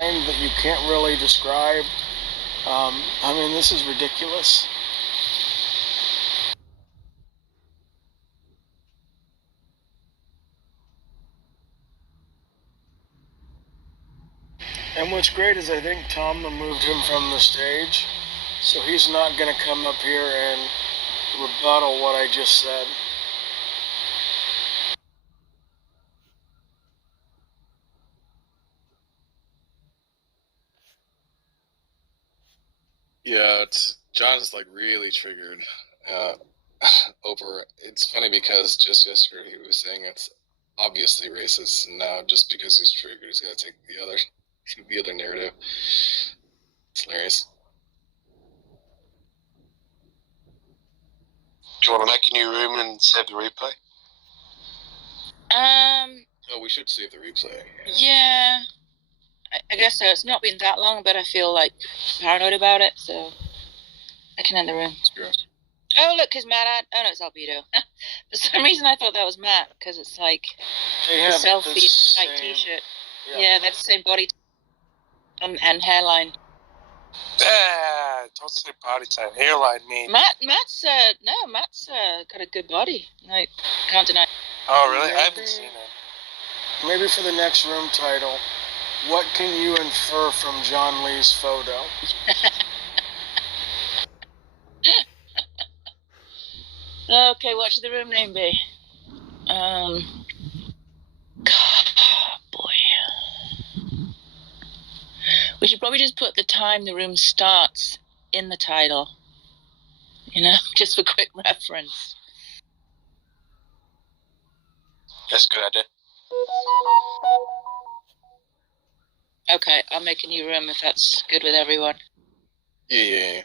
that you can't really describe. I mean, this is ridiculous. And what's great is I think Tom removed him from the stage, so he's not going to come up here and rebuttal what I just said. Yeah, John's like really triggered over. It's funny because just yesterday he was saying it's obviously racist, and now just because he's triggered, he's got to take the other narrative. It's hilarious. Do you want to make a new room and save the replay? Oh, we should save the replay. Yeah. I guess so. It's not been that long, but I feel like paranoid about it, so I can end the room. Oh, look, because Matt oh, no, it's Albedo. For some reason, I thought that was Matt, because it's like the selfie-type t-shirt. Yeah, that's the same body and hairline. Don't say body type. Hairline, me. Matt's got a good body. Like, can't deny. Oh, really? I haven't seen it. Maybe for the next room title, what can you infer from John Lee's photo? Okay, what should the room name be? God, boy. We should probably just put the time the room starts in the title. You know, just for quick reference. That's a good idea. Okay, I'll make a new room if that's good with everyone. Yeah.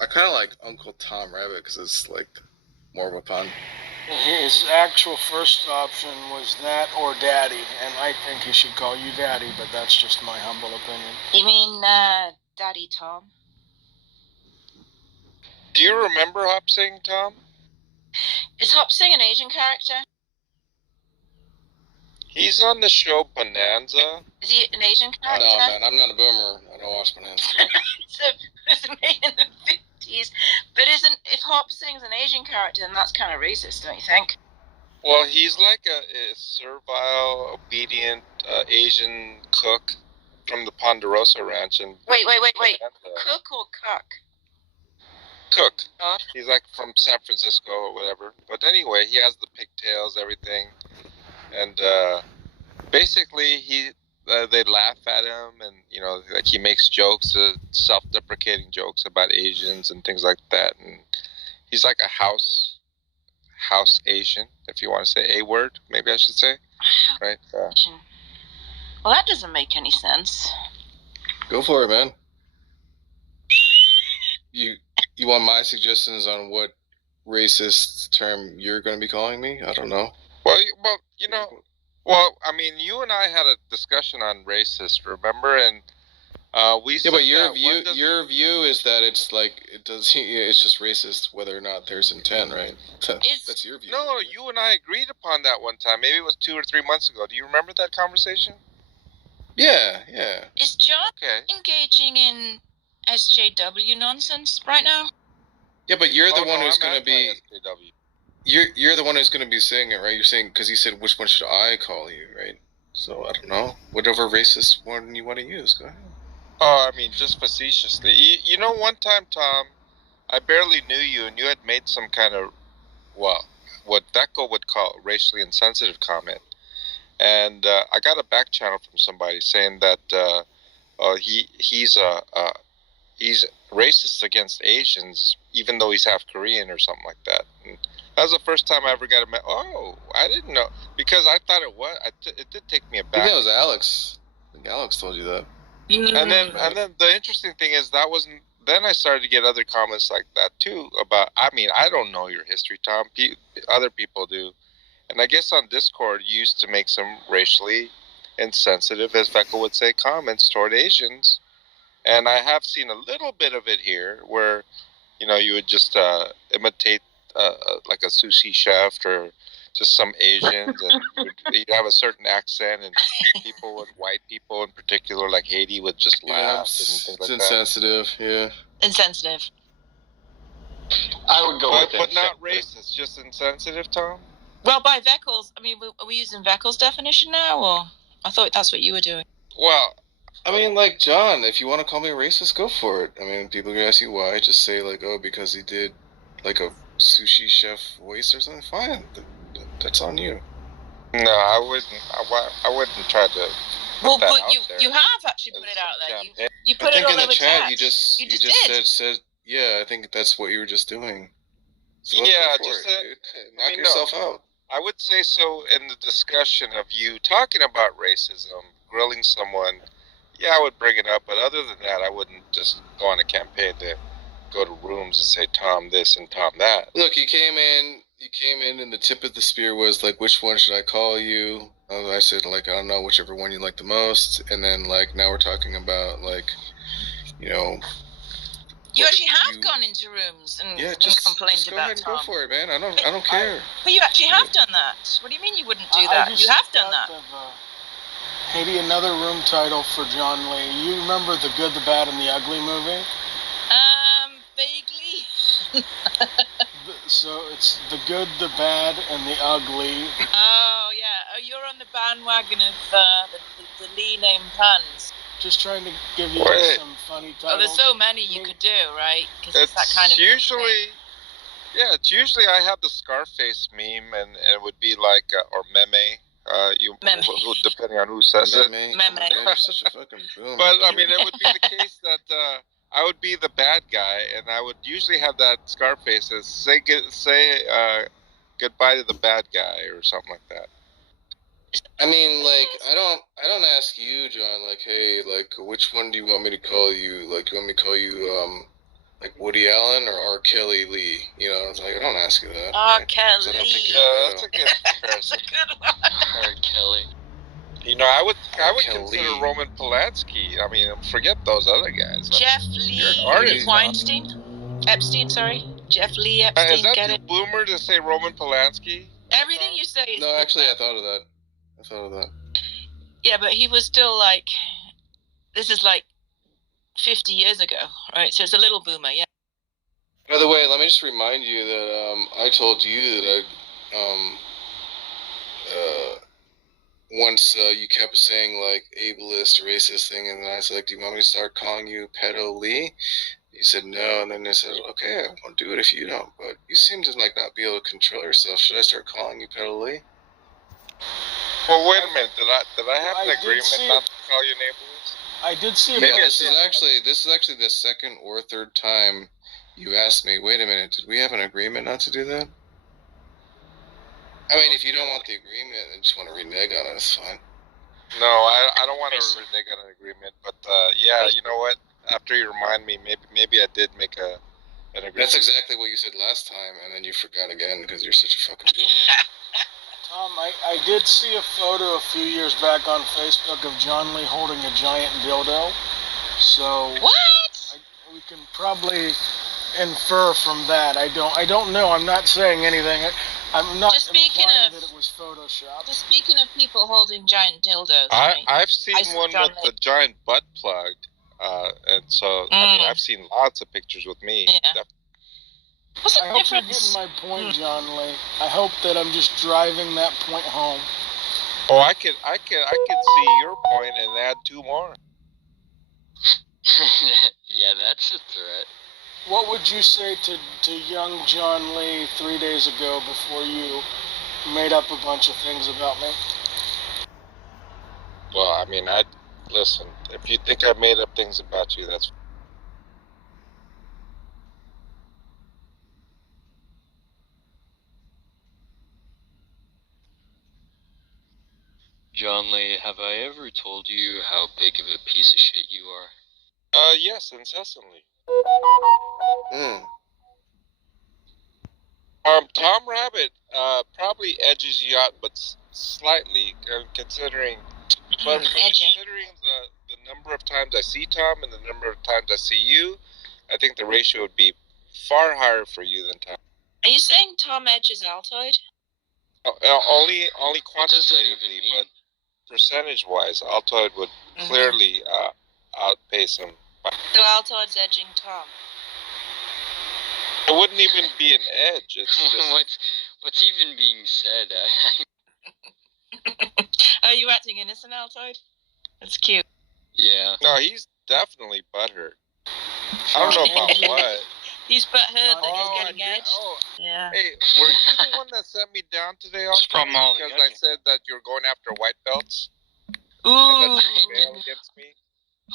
I kind of like Uncle Tom Rabbit because it's like more of a pun. His actual first option was that or Daddy, and I think he should call you Daddy, but that's just my humble opinion. You mean Daddy Tom? Do you remember Hop Sing, Tom? Is Hop Sing an Asian character? He's on the show Bonanza. Is he an Asian character? No, man, I'm not a boomer. I don't watch Bonanza. So, it was made in the 50s. But if Hop Sing's an Asian character, then that's kind of racist, don't you think? Well, he's like a servile, obedient Asian cook from the Ponderosa Ranch. Wait. Cook or cuck? Cook. He's like from San Francisco or whatever. But anyway, he has the pigtails, everything. And basically, they laugh at him, and you know, like he makes jokes, self-deprecating jokes about Asians and things like that. And he's like a house Asian, if you want to say a word, maybe I should say, right? Well, that doesn't make any sense. Go for it, man. You want my suggestions on what racist term you're going to be calling me? I don't know. Well, you know, I mean, you and I had a discussion on racist, remember? And we said but your view is that it's like it's just racist whether or not there's intent, right? That's your view. No, you and I agreed upon that one time. Maybe it was 2 or 3 months ago. Do you remember that conversation? Yeah. Is John engaging in SJW nonsense right now? Yeah, but you're the one who's going to be SJW. You're the one who's going to be saying it, right? You're saying, because he said, which one should I call you, right? So, I don't know. Whatever racist one you want to use, go ahead. Oh, I mean, just facetiously. You know, one time, Tom, I barely knew you, and you had made some kind of, well, what Deco would call racially insensitive comment. And I got a back channel from somebody saying that he's racist against Asians, even though he's half Korean or something like that. And that was the first time I ever got a oh, I didn't know, because I thought it was. It did take me aback. I think that was Alex. I think Alex told you that. And then the interesting thing is that then I started to get other comments like that too about. I mean, I don't know your history, Tom. Other people do, and I guess on Discord you used to make some racially insensitive, as Veckel would say, comments toward Asians, and I have seen a little bit of it here, where you would just imitate like a sushi chef or just some Asians, and you'd have a certain accent, and white people in particular, like Haiti, would just laugh and things it's like that. insensitive. Yeah. Insensitive. I would go with But it. not racist, just insensitive, Tom. Well, by Veckel's, I mean, are we using Veckel's definition now, or I thought that's what you were doing. Well, I mean, like, John, if you want to call me a racist, go for it. I mean, people are going to ask you why. Just say, like, oh, because he did, like, a sushi chef voice or something. Fine. That's on you. no, I wouldn't. I wouldn't try to. Well, that but out you there. you have actually put As it out a there. campaign. You I put think it all in the over chat text. you just said yeah. I think that's what you were just doing. So let's Yeah, go for just it, dude. I Knock mean, yourself no. out. I would say so in the discussion of you talking about racism, grilling someone. Yeah, I would bring it up, but other than that, I wouldn't just go on a campaign to go to rooms and say Tom this and Tom that. Look, you came in, and the tip of the spear was like, which one should I call you? I said, like, I don't know, whichever one you like the most. And then, like, now we're talking about, like, you know. You actually have gone into rooms and, complained just go about ahead and Tom. go for it, man. I don't care. But you actually have done that. What do you mean you wouldn't do I that? just You have done thought that. of, maybe another room title for John Lee. You remember The Good, the Bad, and the Ugly movie? Vaguely. So it's The Good, the Bad, and the Ugly. Oh yeah. Oh, you're on the bandwagon of the Lee name puns. Just trying to give you Wait. some funny titles. Oh, there's so many you could do, right? Because it's that kind of usually, yeah, it's usually I have the Scarface meme, and it would be like or meme. Meme. Depending on who says it. Meme. Meme. Oh my God, you're such a fucking boomer. But I dude. mean, it would be the case that I would be the bad guy, and I would usually have that Scarface as say goodbye to the bad guy or something like that. I mean, like, I don't ask you, John, like, hey, like, which one do you want me to call you? Like, you want me to call you, like, Woody Allen or R. Kelly Lee? You know, it's like, I don't ask you that. R. right? 'Cause Kelly. I don't think you That's know. a good That's a comparison. good one. R. Kelly. I would Kelly. consider Roman Polanski. I mean, forget those other guys. Jeff Lee You're an artist, Weinstein? Epstein, sorry. Jeff Lee Epstein, Is that get too it? boomer to say Roman Polanski? Everything you say is No, good, actually, man. I thought of that. Yeah, but he was still like, this is like 50 years ago, right? So it's a little boomer, yeah. By the way, let me just remind you that I told you that once you kept saying like ableist, racist thing, and then I said, like, do you want me to start calling you Pedo Lee? You said no, and then they said, okay, I won't do it if you don't. But you seem to like not be able to control yourself. Should I start calling you Pedo Lee? Well, wait a minute. Did I have I an did agreement see not it. to call you neighborhoods? I did see a Maybe picture. This is actually the second or third time you asked me. Wait a minute, did we have an agreement not to do that? I mean, if you don't want the agreement and just want to renege on it, it's fine. No, I don't want to renege on an agreement. But yeah, you know what? After you remind me, maybe I did make an agreement. That's exactly what you said last time, and then you forgot again because you're such a fucking boomer. Tom, I did see a photo a few years back on Facebook of John Lee holding a giant dildo. So What? we can probably infer from that. I don't know. I'm not saying anything. I'm not Just speaking implying of- that it was photoshopped. Just speaking of people holding giant dildos, right? I've seen I saw one John with a giant butt plug, and so I mean I've seen lots of pictures with me. Yeah. What's the I hope you're difference? getting my point, John Lee. I hope that I'm just driving that point home. Oh, I could see your point and add two more. Yeah, that's a threat. What would you say to young John Lee 3 days ago before you made up a bunch of things about me? Well, I mean, listen. If you think I made up things about you, that's. John Lee, have I ever told you how big of a piece of shit you are? Yes, incessantly. Hmm. Tom Rabbit probably edges you out, but slightly, considering. But Edging. considering the number of times I see Tom and the number of times I see you, I think the ratio would be far higher for you than Tom. Are you saying Tom edges Altoid? Only What does that even quantitatively, mean? but percentage-wise, Altoid would clearly outpace him. So Altoid's edging Tom. It wouldn't even be an edge. It's just What's even being said? Are you acting innocent, Altoid? That's cute. Yeah. no. He's definitely butthurt. I don't know about what. He's butthurt that Oh, he's I getting did- edged. oh, Yeah. Hey, were you the one that sent me down today, Altoid? From all the Because I said that you're going after white belts and Ooh. that you prevail against me.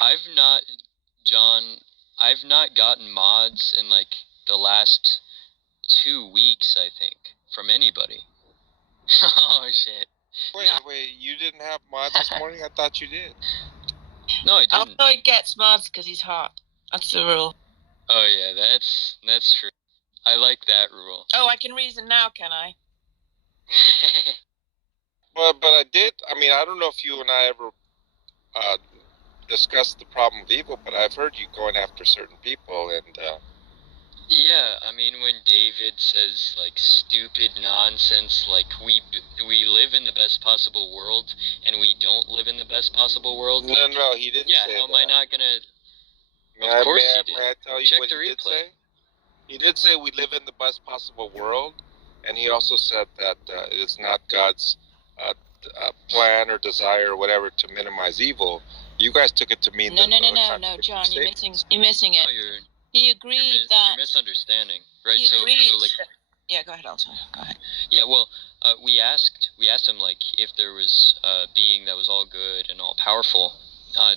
I've not gotten mods in like the last 2 weeks, I think, from anybody. Oh shit. Wait, you didn't have mods this morning? I thought you did. No, I didn't. Altoid gets mods because he's hot. That's the rule. Oh yeah, that's true. I like that rule. Oh, I can reason now, can I? But I did. I mean, I don't know if you and I ever discussed the problem of evil, but I've heard you going after certain people, and Yeah, I mean when David says like stupid nonsense, like we live in the best possible world and we don't live in the best possible world. no, he didn't Yeah, say how that. am I not gonna? May Of course he did. May I tell you Check what the he did replay. say? He did say we live in the best possible world, and he also said that it is not God's plan or desire or whatever to minimize evil. You guys took it to mean No, that John, you're missing it. No, He you're agreed that. you're misunderstanding, right? He So agreed. like Yeah, go ahead, Altoid. Go ahead. yeah, well, we asked him like if there was a being that was all good and all powerful,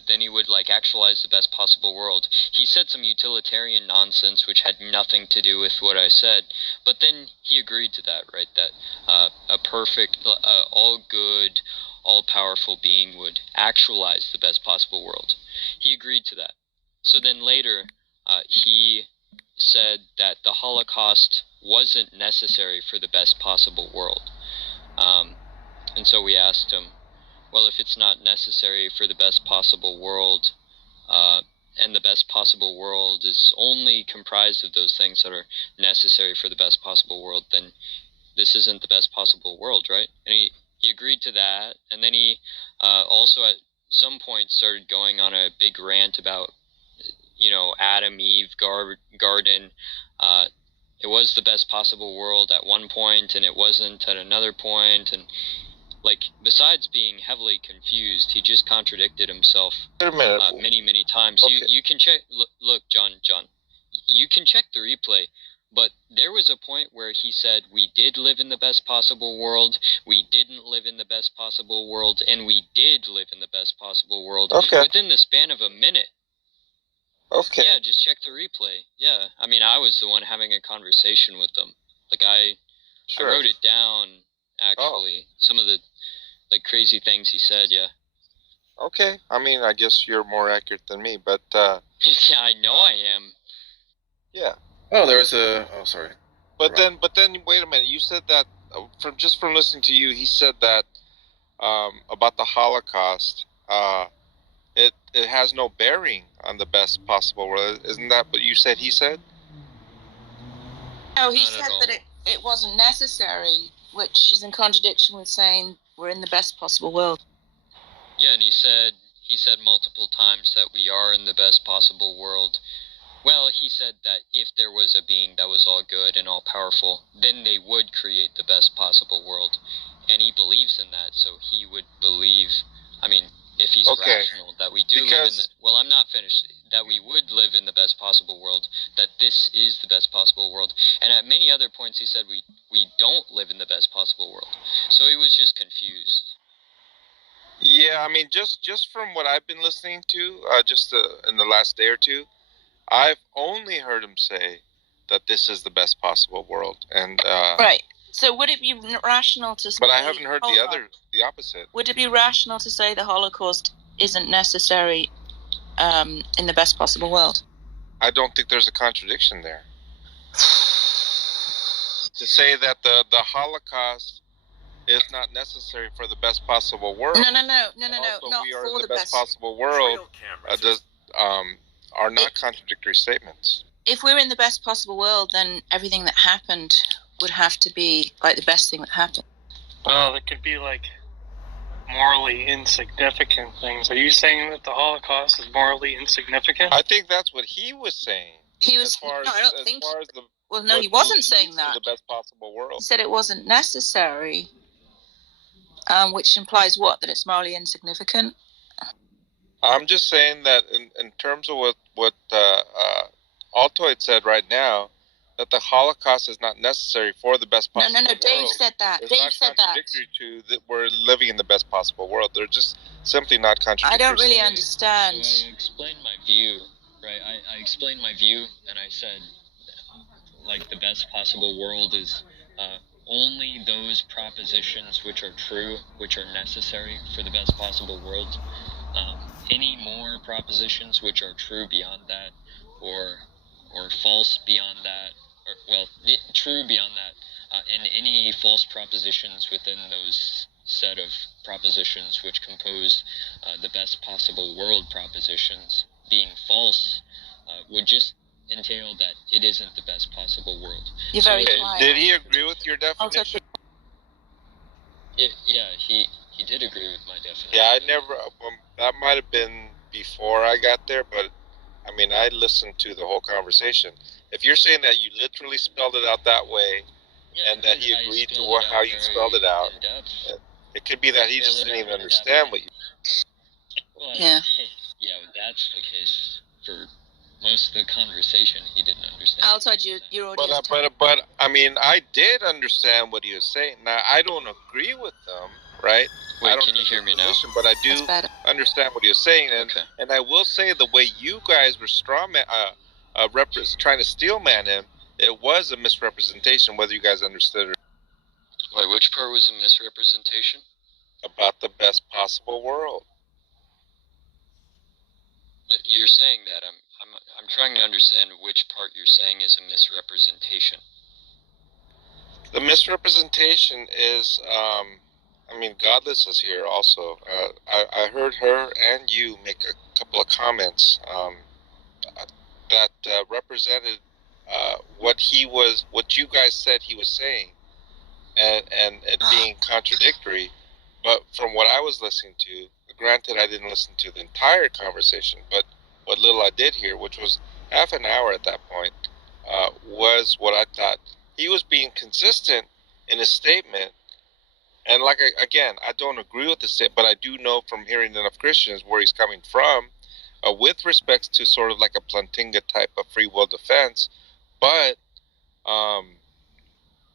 then he would like actualize the best possible world. He said some utilitarian nonsense which had nothing to do with what I said, but then he agreed to that, right? That a perfect, all good, all powerful being would actualize the best possible world. He agreed to that. So then later, he said that the Holocaust wasn't necessary for the best possible world. And so we asked him, well, if it's not necessary for the best possible world, and the best possible world is only comprised of those things that are necessary for the best possible world, then this isn't the best possible world, right? And he agreed to that, and then he also at some point started going on a big rant about, Adam, Eve, garden. It was the best possible world at one point, and it wasn't at another point, and like besides being heavily confused, he just contradicted himself Wait a minute. many times. Okay. You can check. Look, John. You can check the replay. But there was a point where he said we did live in the best possible world, we didn't live in the best possible world, and we did live in the best possible world within the span of a minute. Okay. Yeah, just check the replay. Yeah, I mean, I was the one having a conversation with them. Like I wrote it down. Actually, some of the like crazy things he said. Yeah. Okay. I mean, I guess you're more accurate than me, but Yeah, I know I am. yeah. Oh, there was a. Oh, sorry. But then, wait a minute. You said that from listening to you, he said that about the Holocaust. It has no bearing on the best possible world. Isn't that what you said? He said. No, he Not at said all. that it wasn't necessary, which is in contradiction with saying we're in the best possible world. Yeah, and he said multiple times that we are in the best possible world. Well, he said that if there was a being that was all good and all powerful, then they would create the best possible world. And he believes in that, so he would believe, I mean, if he's rational, that we do live in the, well, I'm not finished, that we would live in the best possible world, that this is the best possible world. And at many other points he said we don't live in the best possible world. So he was just confused. Yeah, I mean, just from what I've been listening to, just in the last day or two, I've only heard him say that this is the best possible world, and Right. So would it be rational to say... But I haven't heard the opposite. Would it be rational to say the Holocaust isn't necessary in the best possible world? I don't think there's a contradiction there. To say that the Holocaust is not necessary for the best possible world. No, not We are for the best possible world. Are not contradictory statements. If we're in the best possible world, then everything that happened would have to be like the best thing that happened. Well, there could be like morally insignificant things. Are you saying that the Holocaust is morally insignificant? I think that's what he was saying. He was. No, I don't think. Well, no, he wasn't saying that. The best possible world. He said it wasn't necessary, which implies what? That it's morally insignificant. I'm just saying that in terms of what Altoid said right now, that the Holocaust is not necessary for the best possible world. No, Dave said that. Dave said that. Contradictory to that we're living in the best possible world. They're just simply not contradictory. I don't really understand. So I explained my view, right? I explained my view, and I said, like, the best possible world is only those propositions which are true, which are necessary for the best possible world. Any more propositions which are true beyond that, or false beyond that, or, well, true beyond that, and any false propositions within those set of propositions which compose the best possible world propositions being false would just entail that it isn't the best possible world. You're very quiet. Did he agree with your definition? Yeah, he did agree with my definition. Yeah, I never. That might have been before I got there, but I mean, I listened to the whole conversation. If you're saying that you literally spelled it out that way, yeah, and that he agreed to how you spelled it out, it could be that he just didn't even understand what you. Well, yeah. Yeah, that's the case for most of the conversation. He didn't understand. Outside your audience. But I mean, I did understand what he was saying. Now I don't agree with them, right? Wait, can you hear me now? But I do understand what he was saying, and I will say the way you guys were trying to steelman him, it was a misrepresentation. Whether you guys understood it. Wait, which part was a misrepresentation? About the best possible world. You're saying that. I'm trying to understand which part you're saying is a misrepresentation. The misrepresentation is, I mean, Godless is here also. I heard her and you make a couple of comments that represented what you guys said he was saying, and it being contradictory. But from what I was listening to, granted, I didn't listen to the entire conversation, but what little I did hear, which was half an hour at that point, was what I thought. He was being consistent in his statement. And like, again, I don't agree with the statement, but I do know from hearing enough Christians where he's coming from, with respect to sort of like a Plantinga type of free will defense. But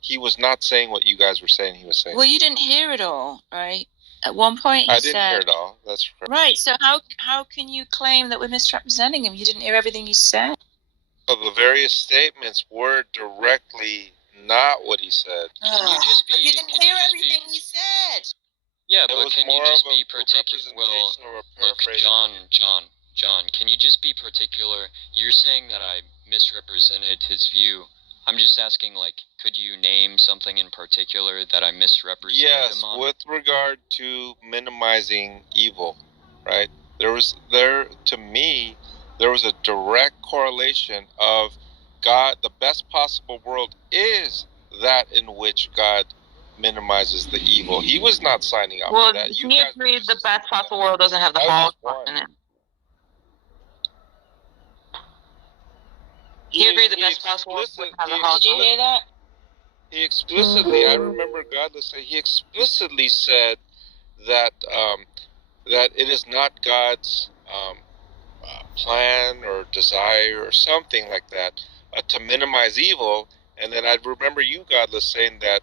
he was not saying what you guys were saying he was saying. Well, you didn't hear it all, right? At one point I didn't hear it all. That's correct. Right, so how can you claim that we're misrepresenting him? You didn't hear everything he said. Well, the various statements were directly not what he said. Can you just be, but you didn't hear everything he said. Yeah, but can you just be particular? Well, look, John, can you just be particular? You're saying that I misrepresented his view. I'm just asking, like, could you name something in particular that I misrepresented him on? Yes, with regard to minimizing evil, right? To me, there was a direct correlation of God, the best possible world is that in which God minimizes the evil. He was not signing up for that. He agreed the best possible world doesn't have the Holocaust in it. He agreed the best possible world doesn't have the Holocaust. Did you hear that? He explicitly, I remember Godless say, he explicitly said that that it is not God's plan or desire or something like that to minimize evil. And then I remember you, Godless, saying that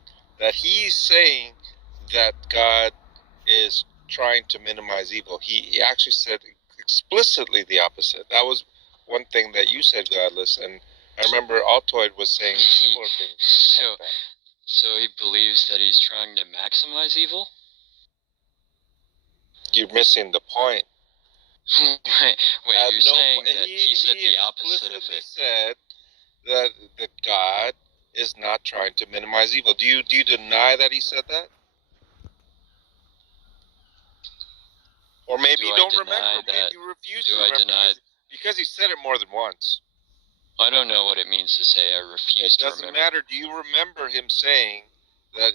he's saying that God is trying to minimize evil. He actually said explicitly the opposite. That was one thing that you said, Godless, and I remember Altoid was saying similar things. So he believes that he's trying to maximize evil? You're missing the point. Wait, you're saying that he said the opposite of explicitly it? said that God is not trying to minimize evil. Do you deny that he said that? Or maybe Do you I don't deny remember. that? Maybe you refuse Do to I remember deny? because he said it more than once. I don't know what it means to say I refuse It to doesn't remember. matter. Do you remember him saying that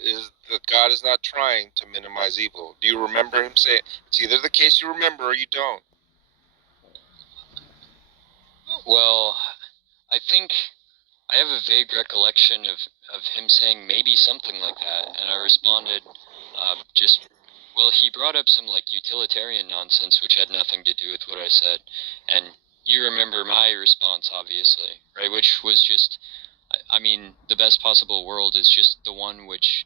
God is not trying to minimize evil? Do you remember him saying? It's either the case you remember or you don't. Well, I think I have a vague recollection of him saying maybe something like that, and I responded, well, he brought up some, like, utilitarian nonsense, which had nothing to do with what I said, and you remember my response, obviously, right, which was just, I mean, the best possible world is just the one which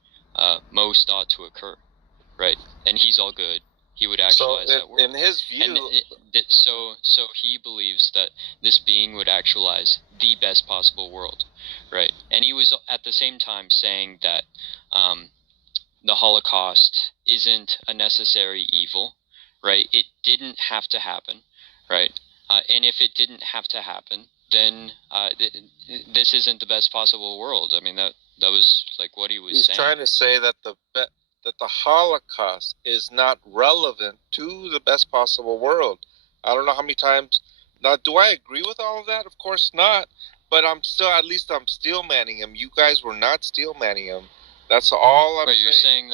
most ought to occur, right, and he's all good. He would actualize that world. In his view, So he believes that this being would actualize the best possible world, right? And he was at the same time saying that the Holocaust isn't a necessary evil, right? It didn't have to happen, right? And if it didn't have to happen, then this isn't the best possible world. I mean, that was like what he was he's saying. trying to say that the Holocaust is not relevant to the best possible world. I don't know how many times. Now, do I agree with all of that? Of course not. But I'm steel manning him. You guys were not steel manning him. That's all I'm saying. But you're saying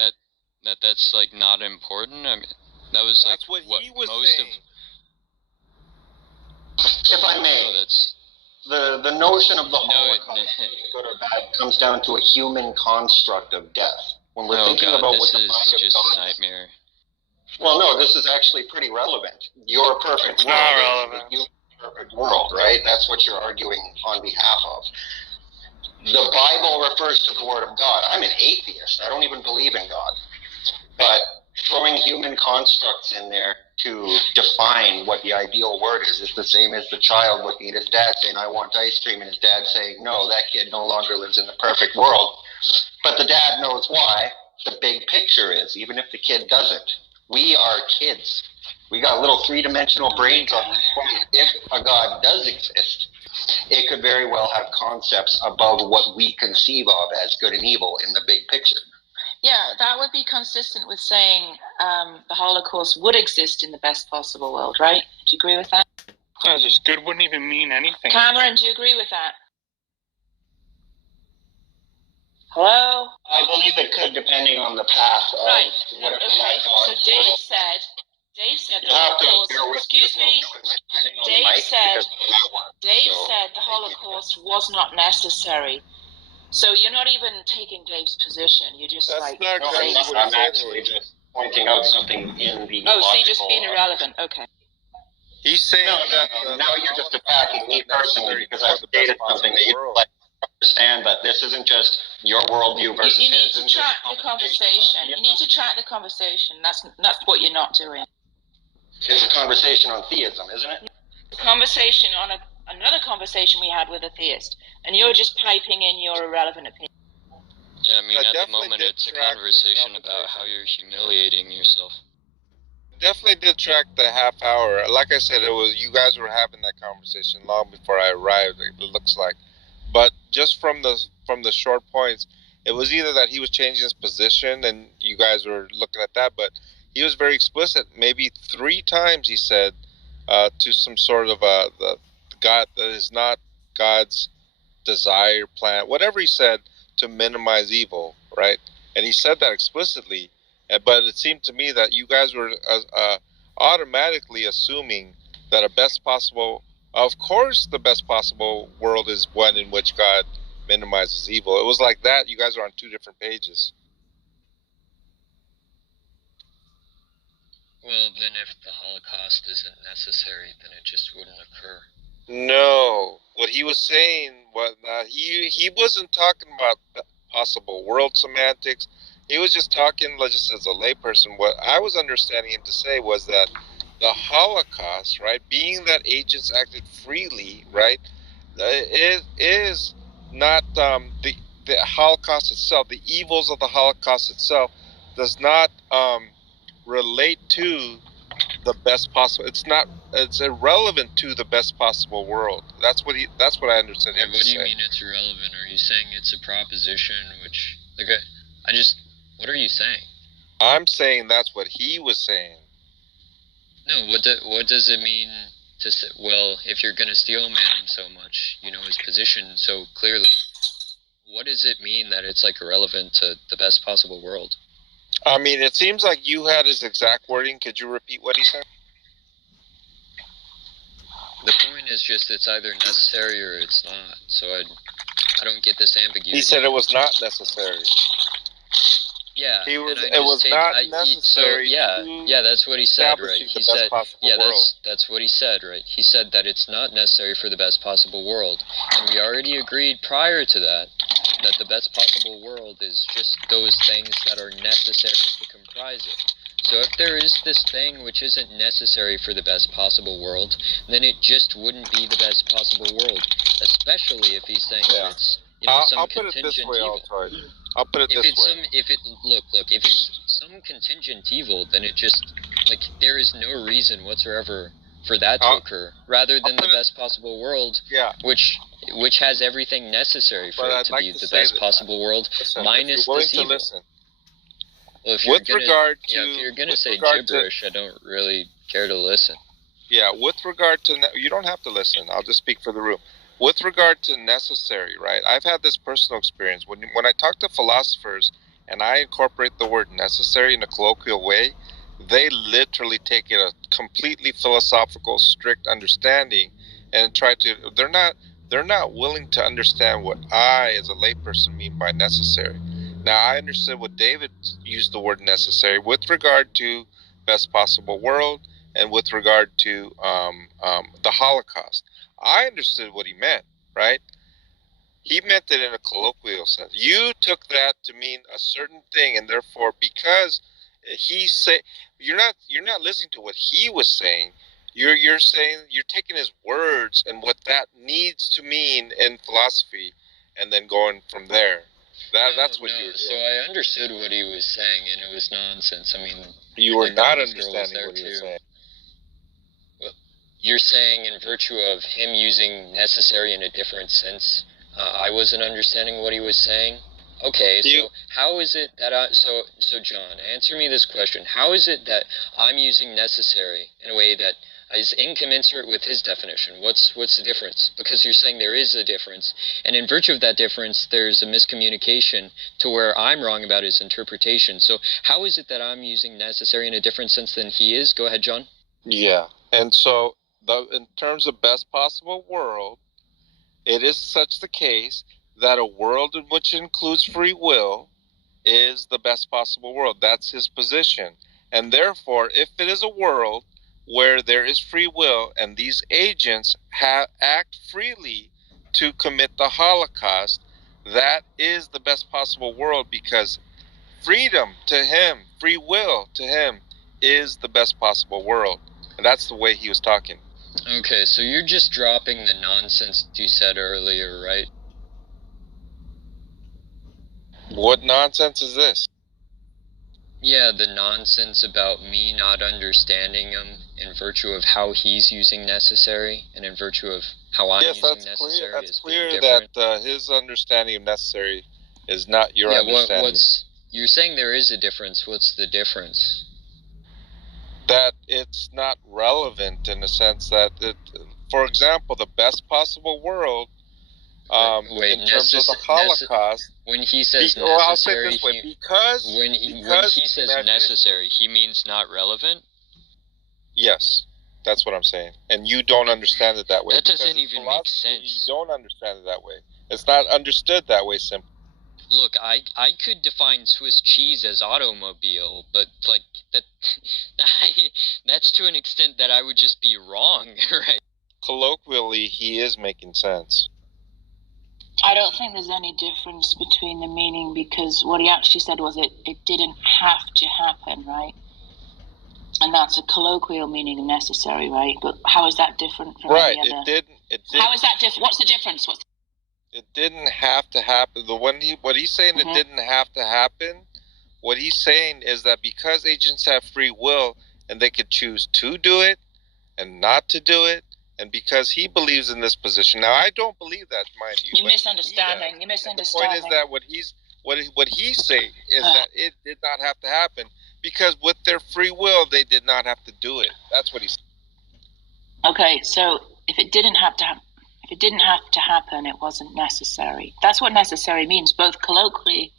that's like not important. I mean, that was like that's what he was most saying. If I may, No, that's the notion of the no. Holocaust, good or bad, comes down to a human construct of death. When we're Oh thinking God, about this what the is mind of just a God is. nightmare. Well, no, this is actually pretty relevant. Your perfect It's world not is relevant. the human perfect world, right? That's what you're arguing on behalf of. The Bible refers to the Word of God. I'm an atheist. I don't even believe in God. But throwing human constructs in there to define what the ideal word is the same as the child looking at his dad saying, I want ice cream, and his dad saying, no, that kid no longer lives in the perfect world. But the dad knows why. The big picture is, even if the kid doesn't. We are kids. We got little three-dimensional brains on this planet. If a God does exist, it could very well have concepts above what we conceive of as good and evil in the big picture. Yeah, that would be consistent with saying the Holocaust would exist in the best possible world, right? Do you agree with that? That's just good wouldn't even mean anything. Cameron, do you agree with that? Hello? I believe it could, depending on the path of Right. whatever Okay. that God So is. Dave said the You have to Holocaust. bear with Excuse me. Dave said the Holocaust was not necessary. So you're not even taking Dave's position. You're just That's like not exactly saying what I'm actually just pointing out something in the oh, so you're just logical, being irrelevant. Okay. He's saying that now you're just attacking me personally because I've stated something that you don't like to understand, that this isn't just your worldview versus You need his. to track the conversation. You need to track the conversation. That's what you're not doing. It's a conversation on theism, isn't it? The conversation on another conversation we had with a theist, and you're just piping in your irrelevant opinion. Yeah, I mean, I at the definitely moment, did it's a track the conversation about conversation. how you're humiliating yourself. Definitely did track the half hour. Like I said, it was you guys were having that conversation long before I arrived. It looks like, but just from the short points, it was either that he was changing his position and you guys were looking at that, but he was very explicit. Maybe 3 times he said to some sort of the God that is not God's desire, plan, whatever he said to minimize evil, right? And he said that explicitly. But it seemed to me that you guys were automatically assuming that of course, the best possible world is one in which God minimizes evil. It was like that. You guys are on 2 different pages. Well, then if the Holocaust isn't necessary, then it just wouldn't occur. No, what he was saying was he wasn't talking about possible world semantics. He was just talking, just as a layperson. What I was understanding him to say was that the Holocaust, right, being that agents acted freely, right, it is not the Holocaust itself. The evils of the Holocaust itself does not relate to the best possible. It's not. It's irrelevant to the best possible world. That's what I understood him What to do you say. mean it's irrelevant? Are you saying it's a proposition? Which, like, what are you saying? I'm saying that's what he was saying. No, what does it mean to say, well, if you're going to steel man him so much, you know, his position so clearly, what does it mean that it's, like, irrelevant to the best possible world? I mean, it seems like you had his exact wording. Could you repeat what he said? The point is just it's either necessary or it's not, so I don't get this ambiguity. He said it was not necessary. Yeah, It was so necessary. yeah, that's what he said, right? He said, yeah, that's what he said, right? He said that it's not necessary for the best possible world, and we already agreed prior to that the best possible world is just those things that are necessary to comprise it. So if there is this thing which isn't necessary for the best possible world, then it just wouldn't be the best possible world, especially if he's saying that it's, you know, some contingent evil. I'll put it this way. If it's some contingent evil, then it just, like, there is no reason whatsoever for that to occur, rather than the best possible world, which has everything necessary for it to be the best possible world, minus this evil. Well, if you're gonna say gibberish, I don't really care to listen. Yeah, with regard to you don't have to listen. I'll just speak for the room. With regard to necessary, right? I've had this personal experience when I talk to philosophers and I incorporate the word necessary in a colloquial way, they literally take it a completely philosophical, strict understanding and try to. They're not willing to understand what I, as a layperson, mean by necessary. Now, I understood what David used the word necessary with regard to best possible world and with regard to the Holocaust. I understood what he meant, right? He meant it in a colloquial sense. You took that to mean a certain thing, and therefore, because he said, you're not listening to what he was saying. You're saying, you're taking his words and what that needs to mean in philosophy, and then going from there. That's what you were doing. So I understood what he was saying, and it was nonsense. I mean, you were not understanding what he was saying. Well, you're saying in virtue of him using necessary in a different sense, I wasn't understanding what he was saying. Okay, so how is it that so John, answer me this question. How is it that I'm using necessary in a way that is incommensurate with his definition? What's the difference? Because you're saying there is a difference, and in virtue of that difference, there's a miscommunication to where I'm wrong about his interpretation. So how is it that I'm using necessary in a different sense than he is? Go ahead, John. Yeah, and so in terms of best possible world, it is such the case that a world in which includes free will is the best possible world. That's his position. And therefore, if it is a world where there is free will and these agents act freely to commit the Holocaust, that is the best possible world, because freedom to him, free will to him, is the best possible world. And that's the way he was talking. Okay, so you're just dropping the nonsense you said earlier, right? What nonsense is this? Yeah, the nonsense about me not understanding him in virtue of how he's using necessary, and in virtue of how I'm using necessary. That's clear that his understanding of necessary is not your understanding. You're saying there is a difference. What's the difference? That it's not relevant in the sense that, for example, the best possible world, in terms of the Holocaust. When he says necessary, I'll say it this way, when he says necessary, he means not relevant? Yes, that's what I'm saying. And you don't understand it that way. That doesn't even make sense. You don't understand it that way. It's not understood that way simply. Look, I could define Swiss cheese as automobile, but, like, that's to an extent that I would just be wrong, right? Colloquially, he is making sense. I don't think there's any difference between the meaning, because what he actually said was it didn't have to happen, right? And that's a colloquial meaning of necessary, right? But how is that different from any other? It didn't. How is that different? What's the difference? It didn't have to happen. What he's saying, it didn't have to happen. What he's saying is that because agents have free will, and they could choose to do it and not to do it. And because he believes in this position, now I don't believe that, mind you. You're misunderstanding. You're misunderstanding. The point is that what he's saying is that it did not have to happen because with their free will, they did not have to do it. That's what he's. Okay, so if it didn't have to happen, it wasn't necessary. That's what necessary means, both colloquially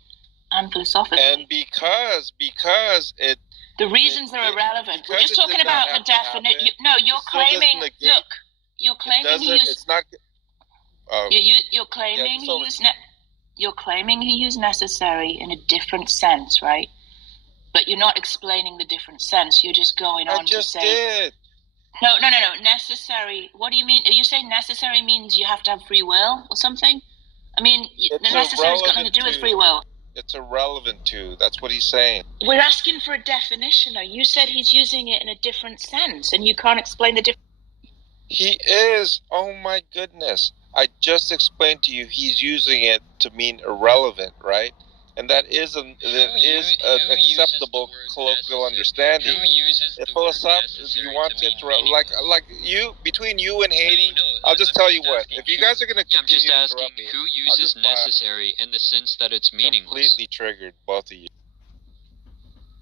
and philosophically. And because it. The reasons are irrelevant. We're just talking about the definition. No, you're claiming. Look, you're claiming he used. It's not. You're claiming he used. You're claiming he used necessary in a different sense, right? But you're not explaining the different sense. You're just going on to say. Did. No. Necessary. What do you mean? Are you saying necessary means you have to have free will or something? I mean, the necessary's got nothing to do with free will. It's irrelevant to. That's what he's saying. We're asking for a definition, though. You said he's using it in a different sense, and you can't explain the difference. He is. Oh my goodness! I just explained to you he's using it to mean irrelevant, right? And that is an acceptable colloquial understanding. Who uses if the word philosophically necessary you want to to mean interrupt, like you between you and Haiti, No, I'll just I'm tell you what. asking If you guys are going to I'm continue just to asking interrupt me, who I'll uses just necessary in the sense that it's meaningless. completely triggered both of you.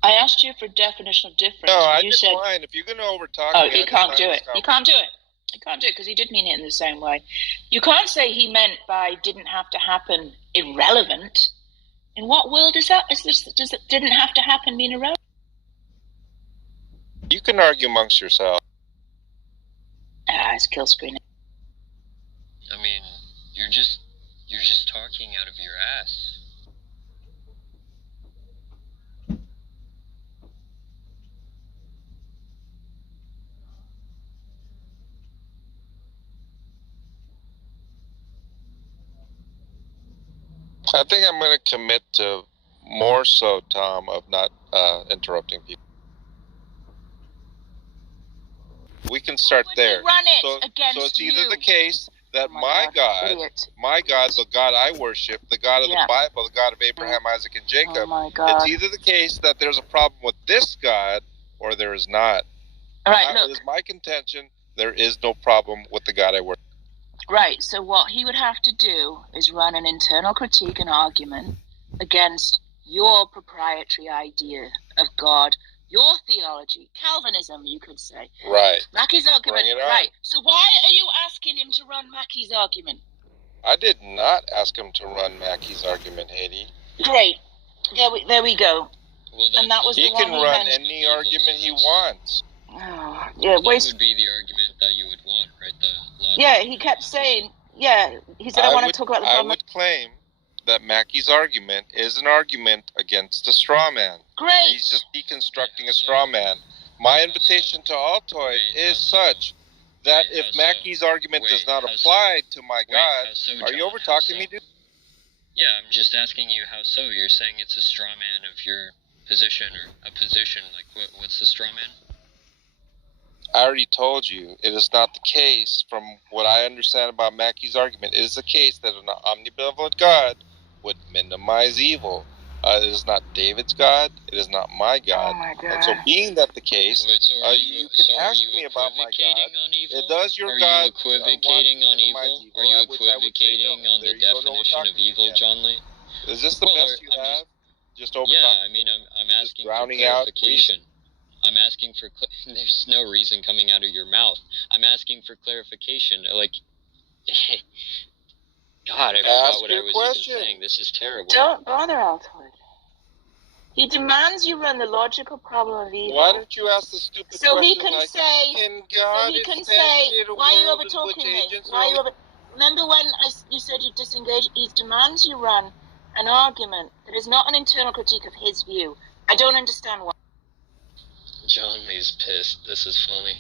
I asked you for definitional difference. No, I you said, decline. If you're going to overtalk "Oh, me, you can't do it. You can't do it. You can't do it because he did mean it in the same way. You can't say he meant by didn't have to happen irrelevant. In what world is that? Does it didn't have to happen mean irrelevant? You can argue amongst yourselves. It's kill screen. I mean, you're just talking out of your ass. I think I'm going to commit to more so, Tom, of not interrupting people. We can start there. Run it So it's either you. the case that Oh my God, idiot. the God I worship, the God of the Bible, the God of Abraham, Isaac, and Jacob, Oh my God. it's either the case that there's a problem with this God or there is not. All right, That look. is my contention. There is no problem with the God I worship. Right, so what he would have to do is run an internal critique and argument against your proprietary idea of God, your theology, Calvinism, you could say. Right. Mackey's argument. Bring it on. Right, so why are you asking him to run Mackey's argument? I did not ask him to run Mackey's argument, Haiti. Great, there we go. Well, And that was He the one can he run meant. any argument he wants. Oh, yeah, that waste. would be the argument that you would want, right? The logic. Yeah, he kept saying. Yeah, he said, I want to talk about the I problem. would claim that Mackey's argument is an argument against a straw man. Great. He's just deconstructing a straw man. My invitation to Altoid is such that if Mackey's argument does not apply to my God, are you over talking me, dude? Yeah, I'm just asking you how so. You're saying it's a straw man of your position or a position. Like, what's the straw man? I already told you, it is not the case, from what I understand about Mackey's argument, it is the case that an omnibenevolent God would minimize evil. It is not David's God, it is not my God. Oh my God. And so being that the case, Wait, so you can ask me about my God. On evil? Does your are God you equivocating on minimize evil? Are you I would say equivocating no. on the There you go, no definition of talking evil, again. John Lee? Is this the Well, best you I'm have? Just over Yeah, I mean, I'm asking for drowning out clarification. I'm asking for there's no reason coming out of your mouth. I'm asking for clarification. Like, God, I forgot what I was even saying. This is terrible. Don't bother, Altoid. He demands you run the logical problem of evil. Why don't you ask the stupid So he question can like, say, can God why are you over talking me? Why are you over? Remember when you said you disengage? He demands you run an argument that is not an internal critique of his view. I don't understand why. John Lee's pissed. This is funny.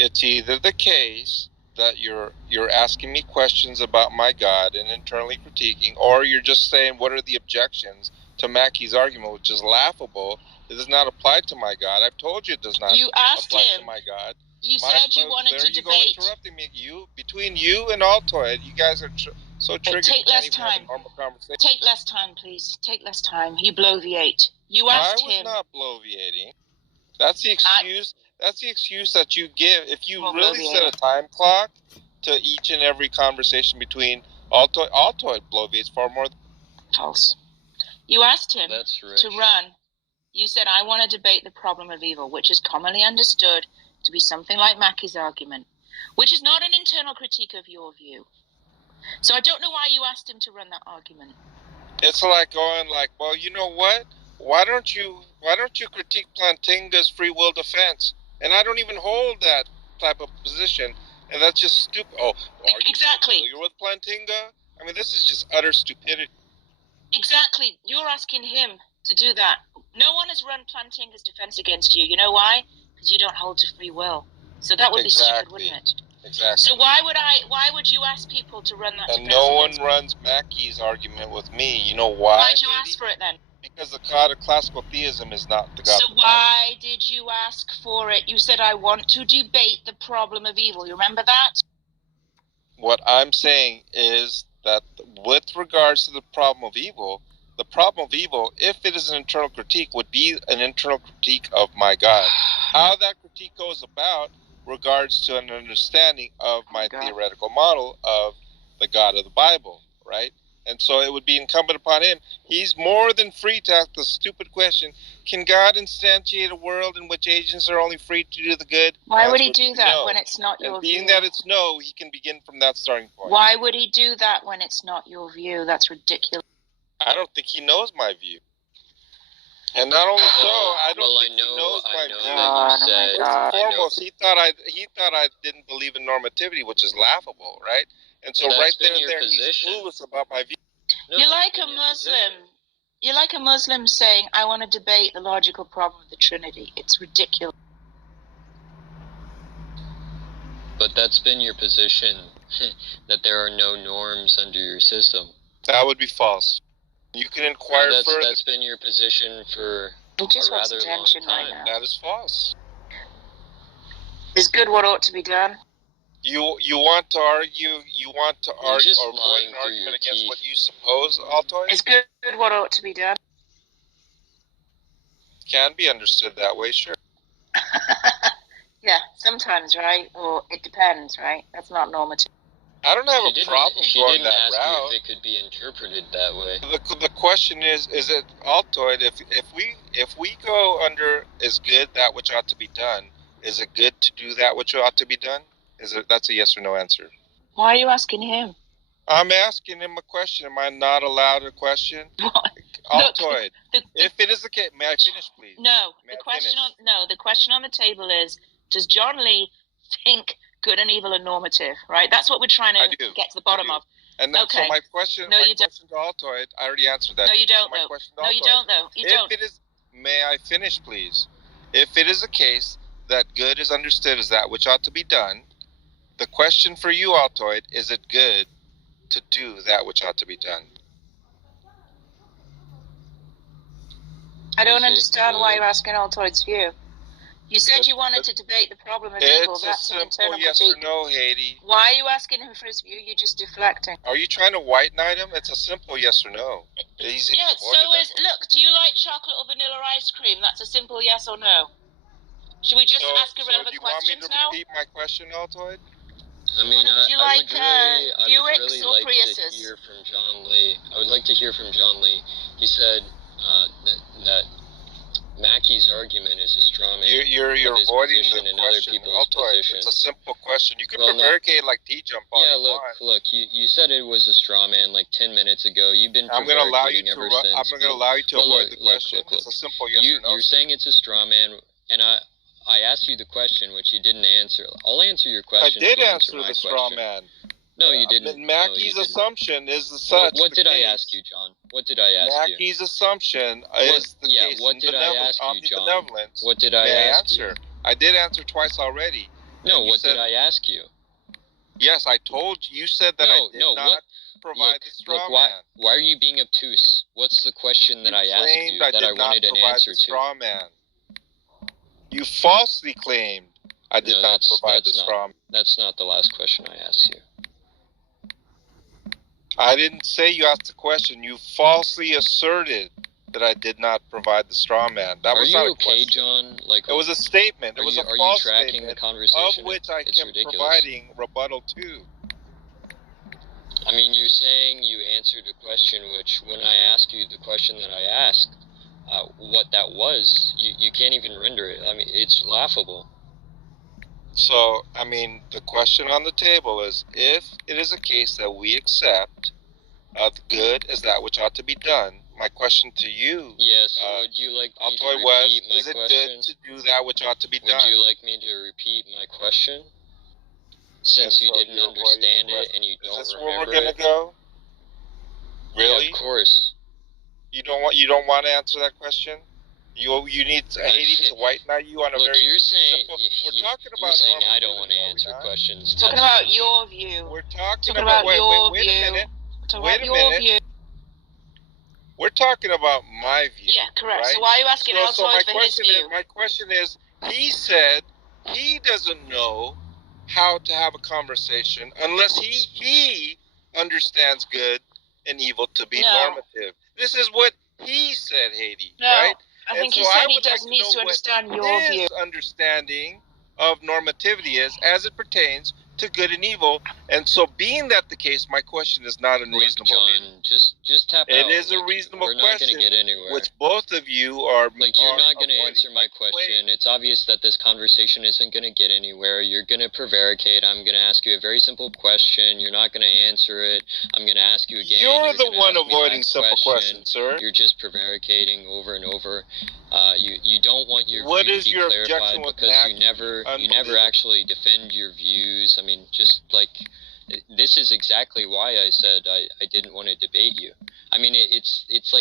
It's either the case that you're asking me questions about my God and internally critiquing, or you're just saying what are the objections to Mackey's argument, which is laughable. It does not apply to my God. I've told you it does not You asked apply him. to my God. You said you wanted to There you go, debate. interrupting me. Between you and Altoid, you guys are so triggered. Take you less can't even have a time. normal conversation. Take less time, please. Take less time. You bloviate. You asked I was him. not bloviating. That's the excuse. That's the excuse that you give. If you Well, really set Bloviator. a time clock to each and every conversation between Altoid Bloviator, it's far more. False. You asked him That's rich. to run. You said, I want to debate the problem of evil, which is commonly understood to be something like Mackey's argument, which is not an internal critique of your view. So I don't know why you asked him to run that argument. It's like going like, well, you know what? Why don't you critique Plantinga's free will defense? And I don't even hold that type of position, and that's just stupid. Oh, are you Exactly. familiar with Plantinga? I mean, this is just utter stupidity. Exactly. You're asking him to do that. No one has run Plantinga's defense against you. You know why? Because you don't hold to free will. So that would be stupid, wouldn't it? Exactly. So why would you ask people to run that And defense no one against me? runs Mackey's argument with me. You know why? Why'd you Katie? ask for it then? Because the God of classical theism is not the God So of the Bible. why did you ask for it? You said, I want to debate the problem of evil. You remember that? What I'm saying is that with regards to the problem of evil, if it is an internal critique, would be an internal critique of my God. How that critique goes about regards to an understanding of my theoretical model of the God of the Bible, right? And so it would be incumbent upon him. He's more than free to ask the stupid question, can God instantiate a world in which agents are only free to do the good? Why would he Answer do would be that no. when it's not your And being view? that it's no, he can begin from that starting point. Why would he do that when it's not your view? That's ridiculous. I don't think he knows my view. And not only so, I don't think he knows my view. that you said. First and I know- foremost, he thought I didn't believe in normativity, which is laughable, right? And so Well, right that's there been and your there, position. he's clueless about my view. No, You're that's like been a your Muslim. position. You're like a Muslim saying, I want to debate the logical problem of the Trinity. It's ridiculous. But that's been your position, that there are no norms under your system. That would be false. You can inquire further. That's been your position for He just a wants rather attention long right time. now. That is false. Is good what ought to be done? You want to argue You're just or put lying an through argument your against teeth. what you suppose, Altoid? Is good what ought to be done? Can be understood that way, sure. Yeah, sometimes, right? Or it depends, right? That's not normative. I don't have She a didn't, problem she going didn't that ask route. you if it could be interpreted that way. The question is it Altoid? If we go under is good that which ought to be done? Is it good to do that which ought to be done? That's a yes or no answer? Why are you asking him? I'm asking him a question. Am I not allowed a question? What? Altoid, The if it is the case, may I finish, please? No, May the I question finish? the question on the table is: does John Lee think good and evil are normative? Right. That's what we're trying I to do. get to the bottom I do. of. And then, Okay. so my question, No, you don't. question to Altoid, I already answered that. No, you don't. My Though. question to No, you Altoid. don't. Though you If don't. it is, may I finish, please? If it is a case that good is understood as that which ought to be done, the question for you, Altoid, is it good to do that which ought to be done? I don't Is it understand why good? you're asking Altoid's view. You said you wanted to debate the problem of evil. It's a That's an simple internal yes or critique. no, Haiti. Why are you asking him for his view? You're just deflecting. Are you trying to white knight him? It's a simple yes or no. He's Yeah. avoided So that. is look. Do you like chocolate or vanilla ice cream? That's a simple yes or no. Should we just ask irrelevant do you want me questions to now? repeat my question, Altoid? I mean, Do you I like, would Buicks really or like Priuses? to hear from John Lee. I would like to hear from John Lee. He said that Mackey's argument is a straw man. You're of his avoiding position the and other question, people's Altoid. position. It's a simple question. You can Well, no. prevaricate like T-jump all Yeah, you want. look. You said it was a straw man like 10 minutes ago. You've been I'm going to allow you prevaricating to. ever I'm since. going to allow you to Well, avoid look, the question. look. It's a simple yes or no. You're saying it's a straw man, and I asked you the question, which you didn't answer. I'll answer your I question. did if you answer my the straw question. man. No, you didn't. Mackey's no, you didn't. assumption is such. What the did I case. ask you, John? What did I ask you? Mackey's assumption is the yeah, case. what in did I ask you, John? omnibenevolence. What did I May ask answer? you? I did answer twice already. No, And you what said, did I ask you? Yes, I told you. You said that I did not provide the straw man. Why are you being obtuse? What's the question that I asked you that I wanted an answer to? Straw man. You falsely claimed I did not provide the straw man. That's not the last question I asked you. I didn't say you asked the question. You falsely asserted that I did not provide the straw man. That Are was you not a okay, question. John? Like, It was a statement. It are was you, a are you false tracking statement the conversation? of which I It's kept ridiculous. providing rebuttal to. I mean, you're saying you answered a question, which when I ask you the question that I asked, what that was, you can't even render it. I mean, it's laughable. So, I mean, the question on the table is, if it is a case that we accept good as that which ought to be done, my question to you, Yes, would you like me to Altoid was, repeat my is it question? good to do that which ought to be Would done? you like me to repeat my question? Since you so didn't you're avoiding the understand it question. and you Is don't this where remember we're gonna it. go? Yeah, Really? of course. You don't want to answer that question? You need Haiti to white knight you on a Look, very you're saying simple. We're talking you're about saying I don't want to normativity, are we answer not? questions. Talking That's about what- your view. We're talking Talking about about your wait a view. minute. Talking Wait about a your minute. view. We're talking about my view. Yeah, correct. Right? So why are you asking So Altoid for his question view? is, my question is, he said he doesn't know how to have a conversation unless he understands good and evil to be No. normative. This is what he said, Haiti, No, right? I think so he said he would like does needs know to what understand your view. his understanding of normativity is as it pertains to good and evil. And so, being that the case, my question is not unreasonable. Look, John, just tap out. It is a Like, reasonable we're not question, going to get anywhere. which both of you are. Like, you're not going to avoiding. answer my question. It's obvious that this conversation isn't going to get anywhere. You're going to prevaricate. I'm going to ask you a very simple question. You're not going to answer it. I'm going to ask you again. You're the gonna one ask me avoiding that simple question. questions, sir. You're just prevaricating over and over. You don't want your What view is to be your clarified objection with because Mac? you never Unbelievable. actually defend your views. I mean, just like this is exactly why I said I didn't want to debate you. I mean, it's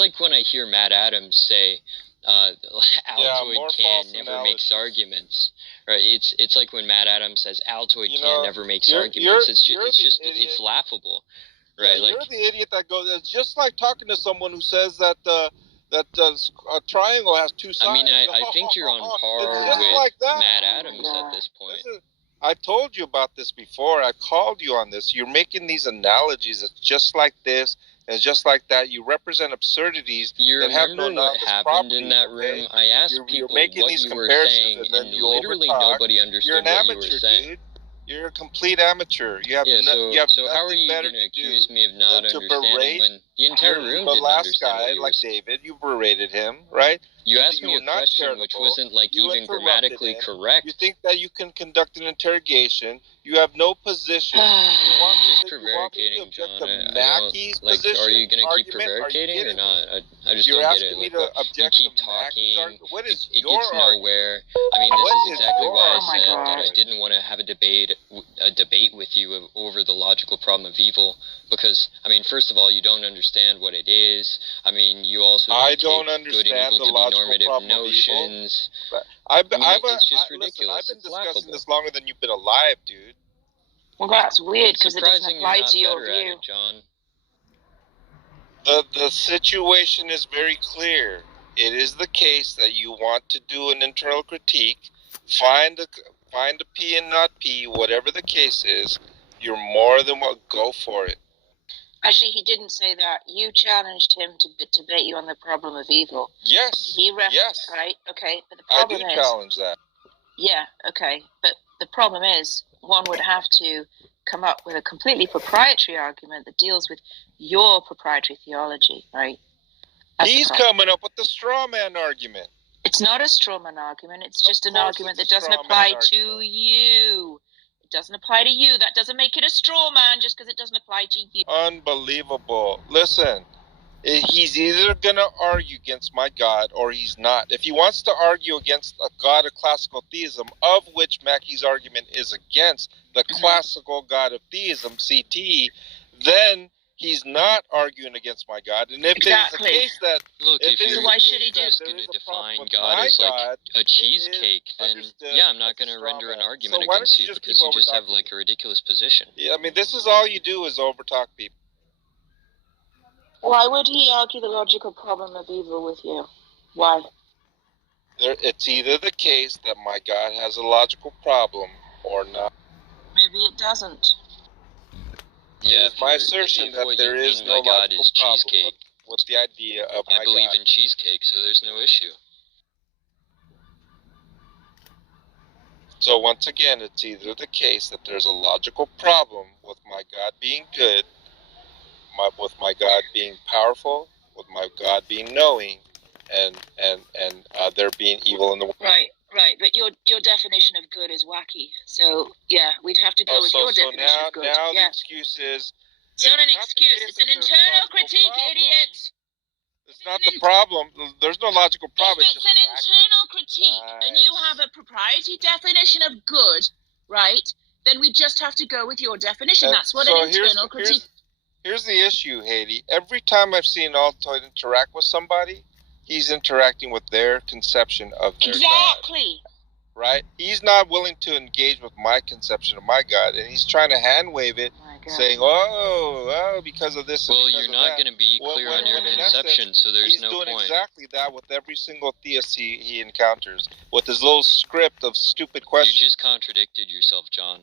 like when I hear Matt Adams say Altoid never makes arguments, right? It's like when Matt Adams says Altoid never makes arguments. It's laughable, right? Yeah, like you're the idiot that goes. It's just like talking to someone who says that a triangle has two sides. I mean, I think you're on par with like that. Matt Adams at this point. I told you about this before. I called you on this. You're making these analogies. It's just like this. It's just like that. You represent absurdities that have no what happened in that room? I asked people what you were saying, and literally nobody understood what you were saying. Dude. You're a complete amateur. You have so how are you going to accuse me of not understanding when the entire room the didn't last understand guy, what you like were saying? David, you berated him, right? You asked me a question which wasn't like even grammatically correct. You think that you can conduct an interrogation. You have no position. Just prevaricating, John. Like, are you going to keep prevaricating or not? I just don't get it. Like, you keep talking. It gets nowhere. I mean, this is exactly why I said that I didn't want to have a debate with you over the logical problem of evil. Because, I mean, first of all, you don't understand what it is. I mean, you also don't take good and evil to be normative notions. It's just ridiculous. Listen, I've been discussing this longer than you've been alive, dude. Well, that's weird because it doesn't Surprising apply you're not to your better at view. it, John. The situation is very clear. It is the case that you want to do an internal critique, find a P and not P, whatever the case is. You're more than welcome. Go for it. Actually, he didn't say that. You challenged him to debate you on the problem of evil. Yes. Yes. Right? Okay. But the problem I do challenge that. Yeah, okay. But the problem is, one would have to come up with a completely proprietary argument that deals with your proprietary theology, right? He's coming up with the straw man argument. It's not a straw man argument. It's just an argument that doesn't apply to you. It doesn't apply to you. That doesn't make it a straw man just because it doesn't apply to you. Unbelievable. Listen, he's either going to argue against my God or he's not. If he wants to argue against a God of classical theism, of which Mackey's argument is against the classical God of theism, CT, then he's not arguing against my God. And if it's the case that... Look, if you're just going to define God as like a cheesecake, then yeah, I'm not going to render an argument against you because you just have like a ridiculous position. Yeah, I mean, this is all you do is overtalk people. Why would he argue the logical problem of evil with you? Why? It's either the case that my God has a logical problem or not. Maybe it doesn't. Yeah, it's my assertion that there is no God logical is cheesecake, with the idea of I my believe God. in cheesecake, so there's no issue. So once again, it's either the case that there's a logical problem with my God being good, with my God being powerful, with my God being knowing, and there being evil in the world. Right, right. But your definition of good is wacky. So yeah, we'd have to go with your definition of good. Now Yeah. the excuse is. It's not an the excuse. case It's that an there's a internal logical critique, problem. idiot. It's not the problem. There's no logical problem. If It's it's just an wacky. internal critique and you have a proprietary definition of good, right, then we just have to go with your definition. And That's what so an internal critique. Here's the issue, Haiti. Every time I've seen Altoid interact with somebody, he's interacting with their conception of their Exactly. God, right? He's not willing to engage with my conception of my God, and he's trying to hand wave it, saying, oh, because of this. Well, you're not going to be clear on your conception, so there's no point. He's doing exactly that with every single theist he encounters, with his little script of stupid questions. You just contradicted yourself, John.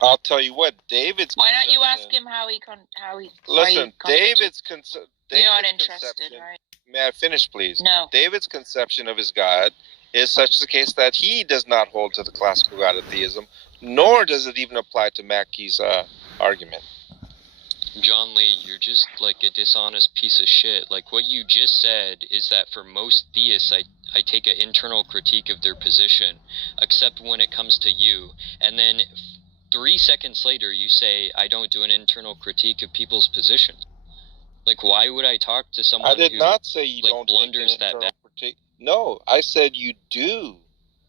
I'll tell you what, David's. Why don't you ask him how he Listen, David's conception. You're not interested, right? May I finish, please? No. David's conception of his God is such the case that he does not hold to the classical God of theism, nor does it even apply to Mackey's argument. John Lee, you're just like a dishonest piece of shit. Like, what you just said is that for most theists, I take an internal critique of their position, except when it comes to you. And then 3 seconds later, you say, I don't do an internal critique of people's positions. Like, why would I talk to someone who... I did not say you like, don't blunders take an that bad? critique. No, I said you do.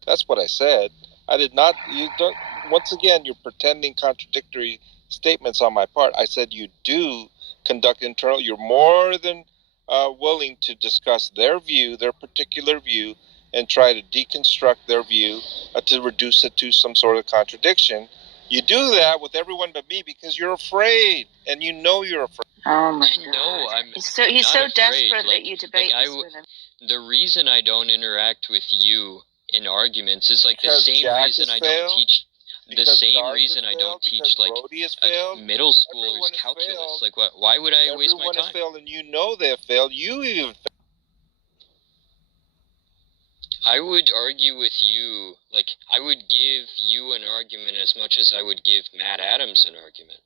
That's what I said. I did not... You don't. Once again, you're pretending contradictory statements on my part. I said you do conduct internal... You're more than willing to discuss their view, their particular view, and try to deconstruct their view to reduce it to some sort of contradiction. You do that with everyone but me because you're afraid, and you know you're afraid. Oh my God! No, He's so not desperate afraid. that you debate like, this with him. The reason I don't interact with you in arguments is like Because the same Jack reason has I don't failed, teach. The because same Dark reason has I don't failed, teach because like Brody has failed, middle schoolers everyone has calculus. failed. Like, why would I waste my Everyone time? has failed, and you know they have failed. You even failed. I would argue with you, like, I would give you an argument as much as I would give Matt Adams an argument,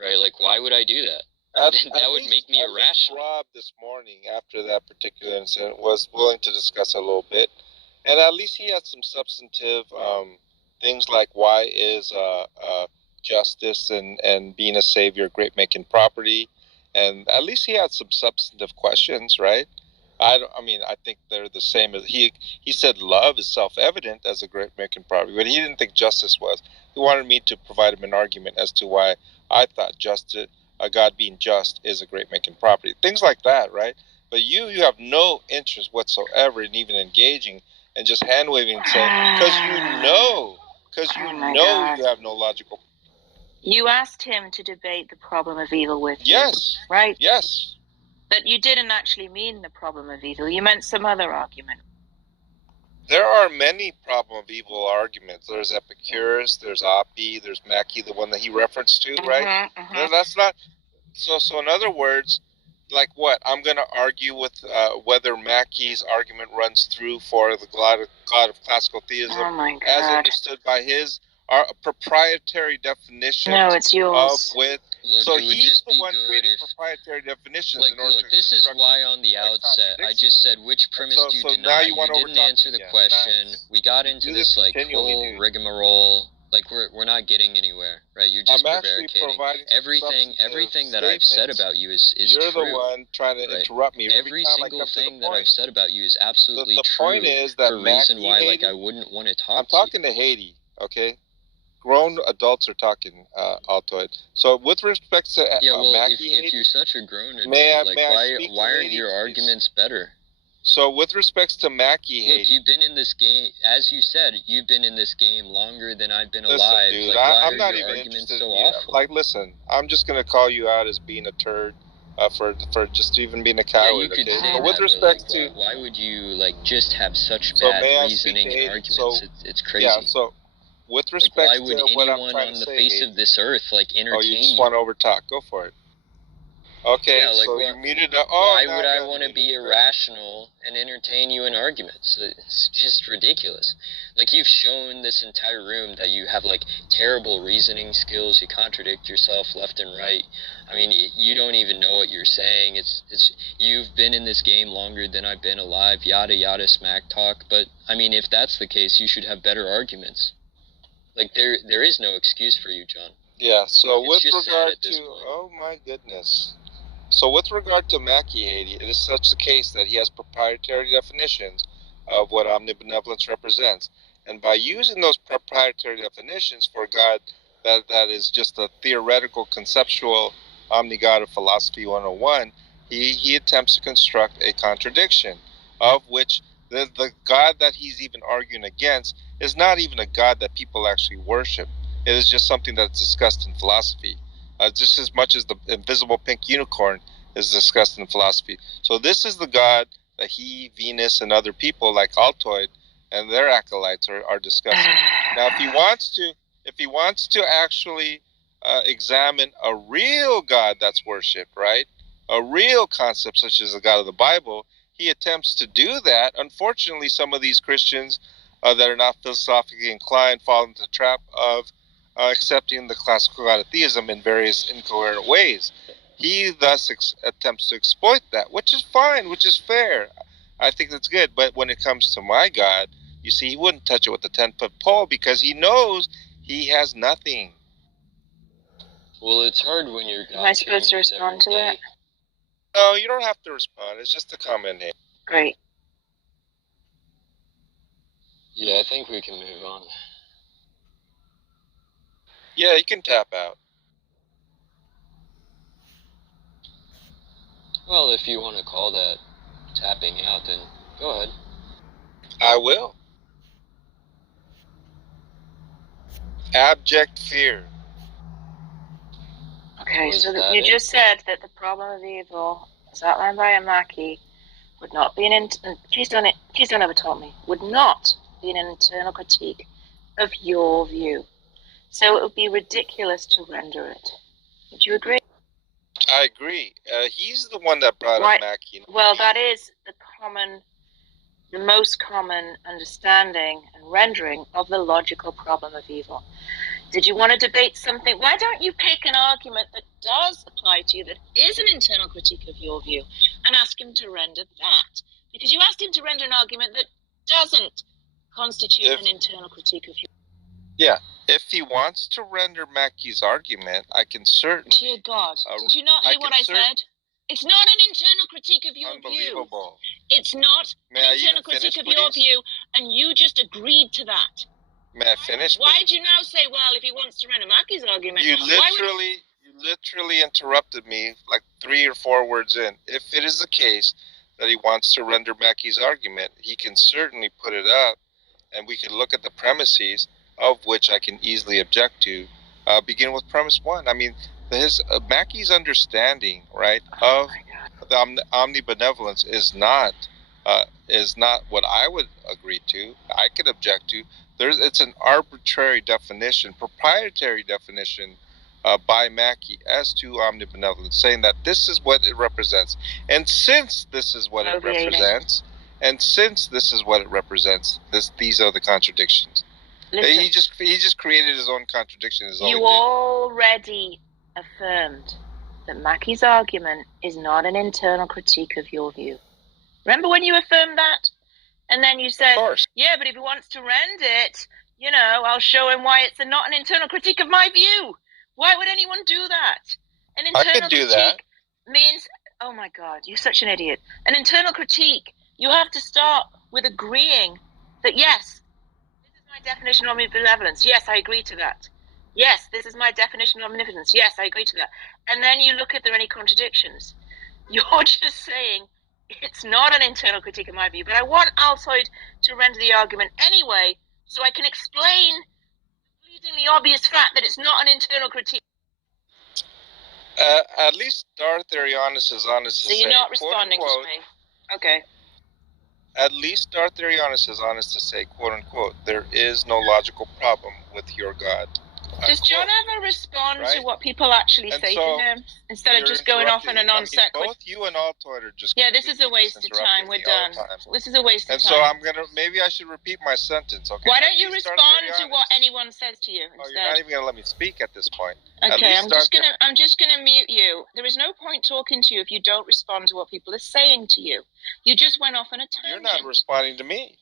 right? Like, why would I do that? That would make me irrational. Rob this morning, after that particular incident, was willing to discuss a little bit, and at least he had some substantive things like why is justice and being a savior great making property, and at least he had some substantive questions, right? I think they're the same as he said love is self-evident as a great making property, but he didn't think justice was. He wanted me to provide him an argument as to why I thought justice, God being just, is a great making property. Things like that, right? But you have no interest whatsoever in even engaging and just hand waving and saying, because you know you have no logical. You asked him to debate the problem of evil with you. Yes. Right? Yes. But you didn't actually mean the problem of evil. You meant some other argument. There are many problem of evil arguments. There's Epicurus, there's Oppie, there's Mackey, the one that he referenced to, right? No, that's not. So in other words, like what? I'm going to argue with whether Mackey's argument runs through for the God of classical theism as understood by his proprietary definition. No, it's yours. So he's the one creating proprietary definitions in order to this is why on the outset I just said which premise do you deny? You didn't answer the question. Nice. We got into this like whole rigmarole. Like we're not getting anywhere, right? You're just prevaricating. Everything that I've said about you is You're true. You're the one trying to interrupt me. Every single thing that I've said about you is absolutely true. The point is that for a reason why like I wouldn't want to talk. I'm talking to Haiti, okay? Grown adults are talking, Altoid. So with respect to Mackey, if you're such a grown adult, why aren't your arguments better? So with respects to Mackey, look, you've been in this game, as you said, you've been in this game longer than I've been alive. Dude, like, why I'm are not your even arguments interested so in awful? Like, listen, I'm just gonna call you out as being a turd for just even being a coward. You could okay? say But with that, respect but, like, to, why would you like just have such bad reasoning and arguments? It's crazy. Yeah. So with respect why would to what I'm anyone trying on to the say, face of this earth like entertain you just want to overtalk? Go for it. Okay, Yeah, like so what? you muted up. Oh, Why now would I I got want to muted. be irrational and entertain you in arguments? It's just ridiculous. Like, you've shown this entire room that you have, like, terrible reasoning skills. You contradict yourself left and right. I mean, you don't even know what you're saying. It's you've been in this game longer than I've been alive, yada yada smack talk. But, I mean, if that's the case, you should have better arguments. Like, there is no excuse for you, John. Yeah, so It's with just sad regard at this to, point. oh my goodness. So with regard to Mackie Haiti, it is such the case that he has proprietary definitions of what omnibenevolence represents. And by using those proprietary definitions for God, that is just a theoretical, conceptual omni-God of philosophy 101, he attempts to construct a contradiction of which the God that he's even arguing against is not even a God that people actually worship. It is just something that's discussed in philosophy. Just as much as the invisible pink unicorn is discussed in philosophy. So this is the God that he, Venus, and other people like Altoid and their acolytes are discussing. Now, if he wants to actually examine a real God that's worshipped, right? A real concept such as the God of the Bible, he attempts to do that. Unfortunately, some of these Christians that are not philosophically inclined fall into the trap of accepting the classical God of theism in various incoherent ways. He thus attempts to exploit that, which is fine, which is fair. I think that's good. But when it comes to my God, you see, he wouldn't touch it with a 10-foot pole because he knows he has nothing. Well, it's hard when you're Am I supposed to respond to that? No, you don't have to respond. It's just a comment. Great. Yeah, I think we can move on. Yeah, you can tap out. Well, if you want to call that tapping out, then go ahead. I will. Abject fear. Okay, Was so that you it? just said that the problem of evil, as outlined by Amaki, would not be please don't ever taunt me, would not be an internal critique of your view. So it would be ridiculous to render it. Would you agree? I agree. He's the one that brought Right. up Mackie. Well, that is the most common understanding and rendering of the logical problem of evil. Did you want to debate something? Why don't you pick an argument that does apply to you, that is an internal critique of your view, and ask him to render that? Because you asked him to render an argument that doesn't constitute an internal critique of your view. Yeah, if he wants to render Mackie's argument, I can certainly... Dear God, did you not hear what I said? It's not an internal critique of your Unbelievable. view. It's not an internal critique of your view, and you just agreed to that. May I finish? Why do you now say, well, if he wants to render Mackie's argument... You literally interrupted me like 3 or 4 words in. If it is the case that he wants to render Mackie's argument, he can certainly put it up, and we can look at the premises of which I can easily object to. Begin with premise 1. I mean, Mackie's understanding, right, of the omnibenevolence is not what I would agree to. I could object to. It's an arbitrary definition, proprietary definition by Mackie as to omnibenevolence, saying that this is what it represents. And since this is what it represents, these are the contradictions. Listen, he just created his own contradiction. You already affirmed that Mackie's argument is not an internal critique of your view. Remember when you affirmed that? And then you said, yeah, but if he wants to rend it, I'll show him why it's not an internal critique of my view. Why would anyone do that? An internal critique means, oh my God, you're such an idiot. An internal critique, you have to start with agreeing that, yes, this is my definition of omnibenevolence. Yes, I agree to that. Yes, this is my definition of omnipotence. Yes, I agree to that. And then you look if there are any contradictions. You're just saying, it's not an internal critique of my view, but I want Altoid to render the argument anyway, so I can explain the bleedingly obvious fact that it's not an internal critique. At least Darth Arianis is honest to say. So you're not responding to me. Okay. At least Darth Arianis is honest to say, quote unquote, there is no logical problem with your God. Does John ever respond to Right? what people actually And say so, to him instead of You're just going off on a interrupting. non sequitur? Both you and Altoid are just. Yeah, this is a completely waste of just time. interrupting We're me all done. the time. This is a waste And of so time. maybe I should repeat my sentence, okay? Why At don't you least start respond very to what honest. anyone says to you Oh, you're not instead? even gonna let me speak at this point. At Okay, least I'm just gonna mute you. There is no point talking to you if you don't respond to what people are saying to you. You just went off on a tangent. You're not responding to me.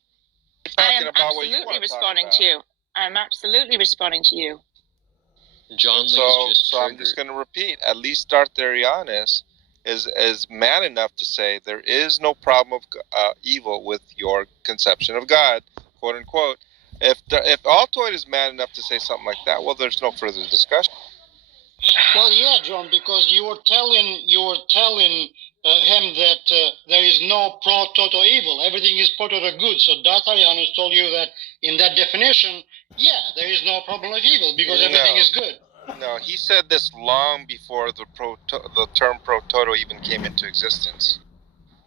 You're I talking am about what you absolutely want to talk responding about. to you. I'm absolutely responding to you. John And Lee's just so I'm triggered. just going to repeat. At least start very honest. Is man enough to say there is no problem of evil with your conception of God, quote unquote. If Altoid is man enough to say something like that, well, there's no further discussion. Well, yeah, John, because you were telling him that there is no pro toto evil. Everything is pro toto good. So D'Artagnan told you that in that definition, yeah, there is no problem of evil because everything is good. No, he said this long before the term pro toto even came into existence,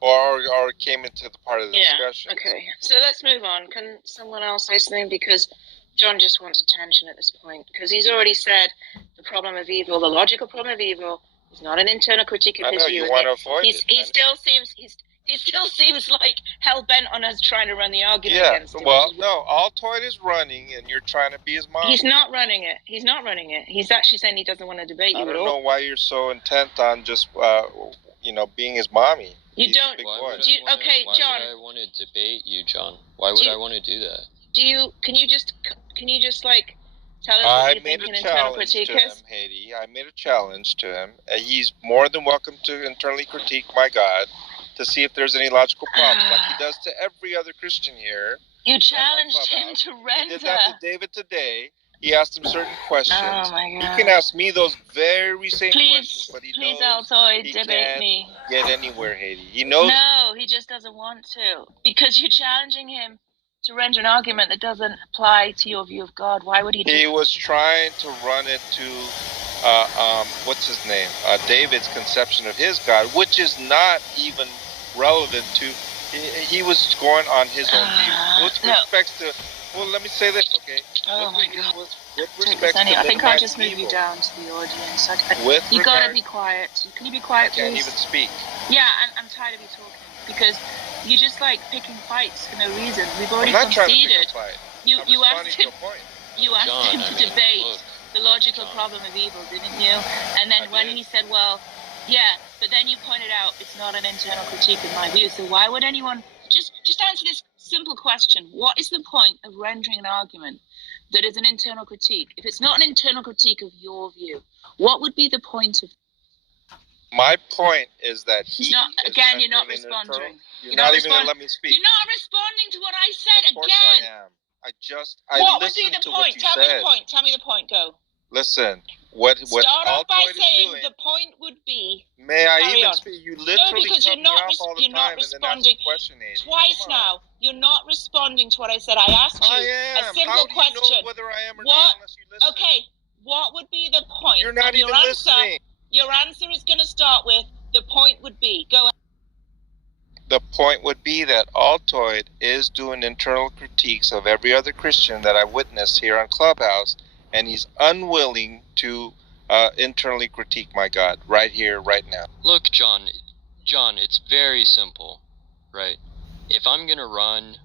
or came into the part of the discussion. Okay, so let's move on. Can someone else say something? Because John just wants attention at this point. Because he's already said the problem of evil, the logical problem of evil, is not an internal critique of his view. You want to avoid it. He still seems like hell bent on us trying to run the argument against him. Well, no, Altoid is running, and you're trying to be his mom. He's not running it. He's not running it. He's actually saying he doesn't want to debate you at all. I don't know why you're so intent on just, being his mommy. You don't. Why John. would I want to debate you, John? Why would I want to do that? Can you just like tell us what you think an internal critique is? Haiti. I made a challenge to him. He's more than welcome to internally critique my God to see if there's any logical problems, like he does to every other Christian here. You challenged him to render. He did that to David today. He asked him certain questions. Oh my God. He can ask me those very same questions, but he please, knows Altoid, he debate can't me. get anywhere, Haiti. He knows. No, he just doesn't want to. Because you're challenging him to render an argument that doesn't apply to your view of God. Why would he do He was trying to run it to, what's his name? David's conception of his God, which is not even relevant to. He was going on his own view. With respect to. Well, let me say this, okay? Oh my God. With respect to I think I'll just move evil, you down to the audience. You gotta be quiet. Can you be quiet, please? I can't even speak. Yeah, I'm tired of you talking because you just like picking fights for no reason. We've already I'm not conceded. Trying to pick a fight. You asked him. You asked John, him to debate the logical John. problem of evil, didn't you? And then when he said, "Well, yeah," but then you pointed out it's not an internal critique in my view. So why would anyone just answer this simple question? What is the point of rendering an argument that is an internal critique? If it's not an internal critique of your view, what would be the point of? My point is that you're not responding. You're not even going to let me speak. You're not responding to what I said Of course again. I am. What would be the point? Tell me the point. Go. Listen. What Start off by Altoid saying is doing, the point would be. May I carry even on. speak? You literally because cut you're me not off all the you're not time responding and then ask a question, Adrian. Twice Come on. now. You're not responding to what I said. I asked you I am. a simple How do you question. know whether I am or What? not unless you listen? Okay, what would be the point? You're not And even your answer, listening. Your answer is going to start with the point would be. Go ahead. The point would be that Altoid is doing internal critiques of every other Christian that I witnessed here on Clubhouse, and he's unwilling to internally critique my God right here, right now. Look, John, it's very simple, right? If I'm going to run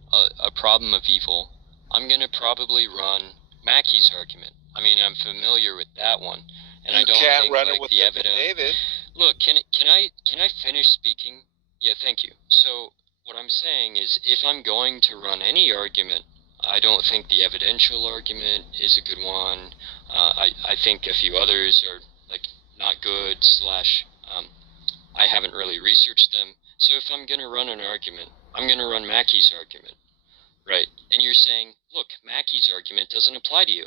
a problem of evil, I'm going to probably run Mackey's argument. I mean, I'm familiar with that one, and I don't think run like it with the evidence. David. Look, can I finish speaking? Yeah, thank you. So what I'm saying is, if I'm going to run any argument, I don't think the evidential argument is a good one. I think a few others are like not good. I haven't really researched them. So if I'm going to run an argument, I'm going to run Mackey's argument, right? And you're saying, look, Mackey's argument doesn't apply to you,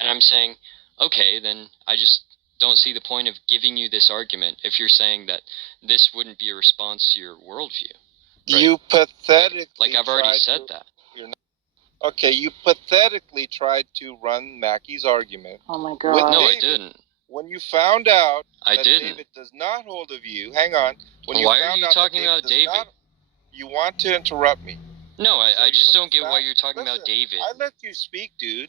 and I'm saying, okay, then I just don't see the point of giving you this argument if you're saying that this wouldn't be a response to your worldview. Right? You pathetically like I've already said that. Okay, you pathetically tried to run Mackey's argument. Oh my With God. No, David. I didn't. When you found out that didn't. David does not hold of you, hang on. When Why you are found you out talking that about does David? Not, you want to interrupt me. No, I just when don't you get why found- you're talking about Listen, David. I let you speak, dude.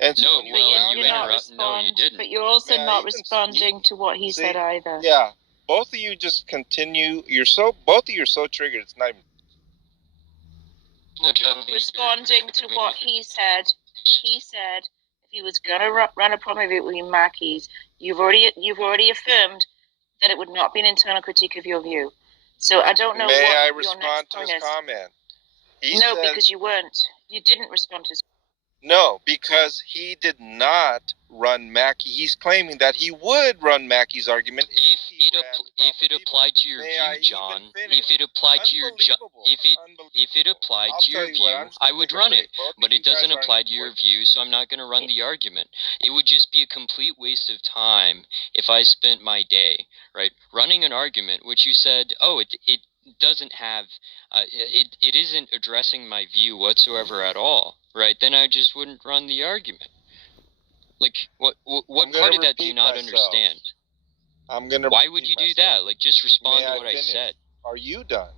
And so No, when you well, found you you're not interrupt. No, you respond, didn't. but you're also May I not even responding to what he See? said either. Yeah, both of you just continue. Both of you are so triggered. It's not even. No, John, Responding to what he said. He said if he was going to run a promo with Mackies, you've already affirmed that it would not be an internal critique of your view. So I don't know May what I your respond next to point his is. comment? No, because you weren't. You didn't respond to his. No, because he did not run Mackey. He's claiming that he would run Mackey's argument If it applied to your view, John, if it applied to your if it applied to your view, I would run it. But it doesn't apply to your view, so I'm not going to run the argument. It would just be a complete waste of time if I spent my day, right, running an argument which you said, oh, it doesn't have it isn't addressing my view whatsoever at all, right? Then I just wouldn't run the argument. Like, what part of that do you not understand? Why would you do that? Like, just respond to what I said. Are you done?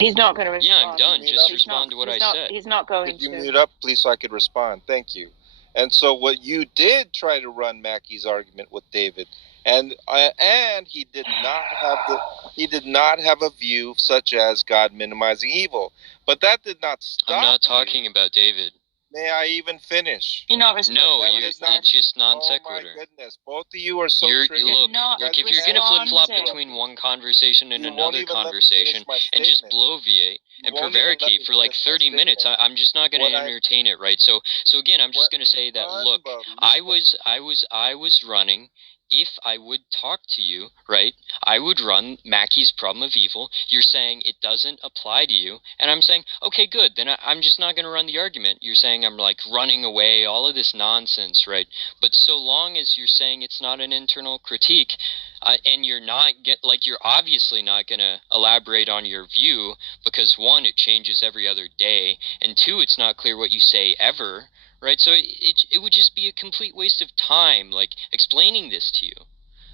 He's not going to respond. Yeah, I'm done. Just respond to what I said. He's not going Could you to. mute up, please, so I could respond? Thank you. And so what you did try to run Mackey's argument with David, and he did not have a view such as God minimizing evil. But that did not stop. I'm not talking about David. May I even finish? You're not responding. No, it's just non sequitur. Oh my goodness, both of you are so triggered. Look, if you're gonna flip flop between one conversation and another conversation and just bloviate and prevaricate for like 30 minutes, I'm just not gonna entertain it, right? So again, I'm just gonna say that look, I was running. If I would talk to you, right, I would run Mackey's problem of evil. You're saying it doesn't apply to you. And I'm saying, okay, good. Then I'm just not going to run the argument. You're saying I'm like running away, all of this nonsense, right? But so long as you're saying it's not an internal critique, and you're obviously not going to elaborate on your view because one, it changes every other day, and two, it's not clear what you say ever. Right, so it would just be a complete waste of time, like, explaining this to you.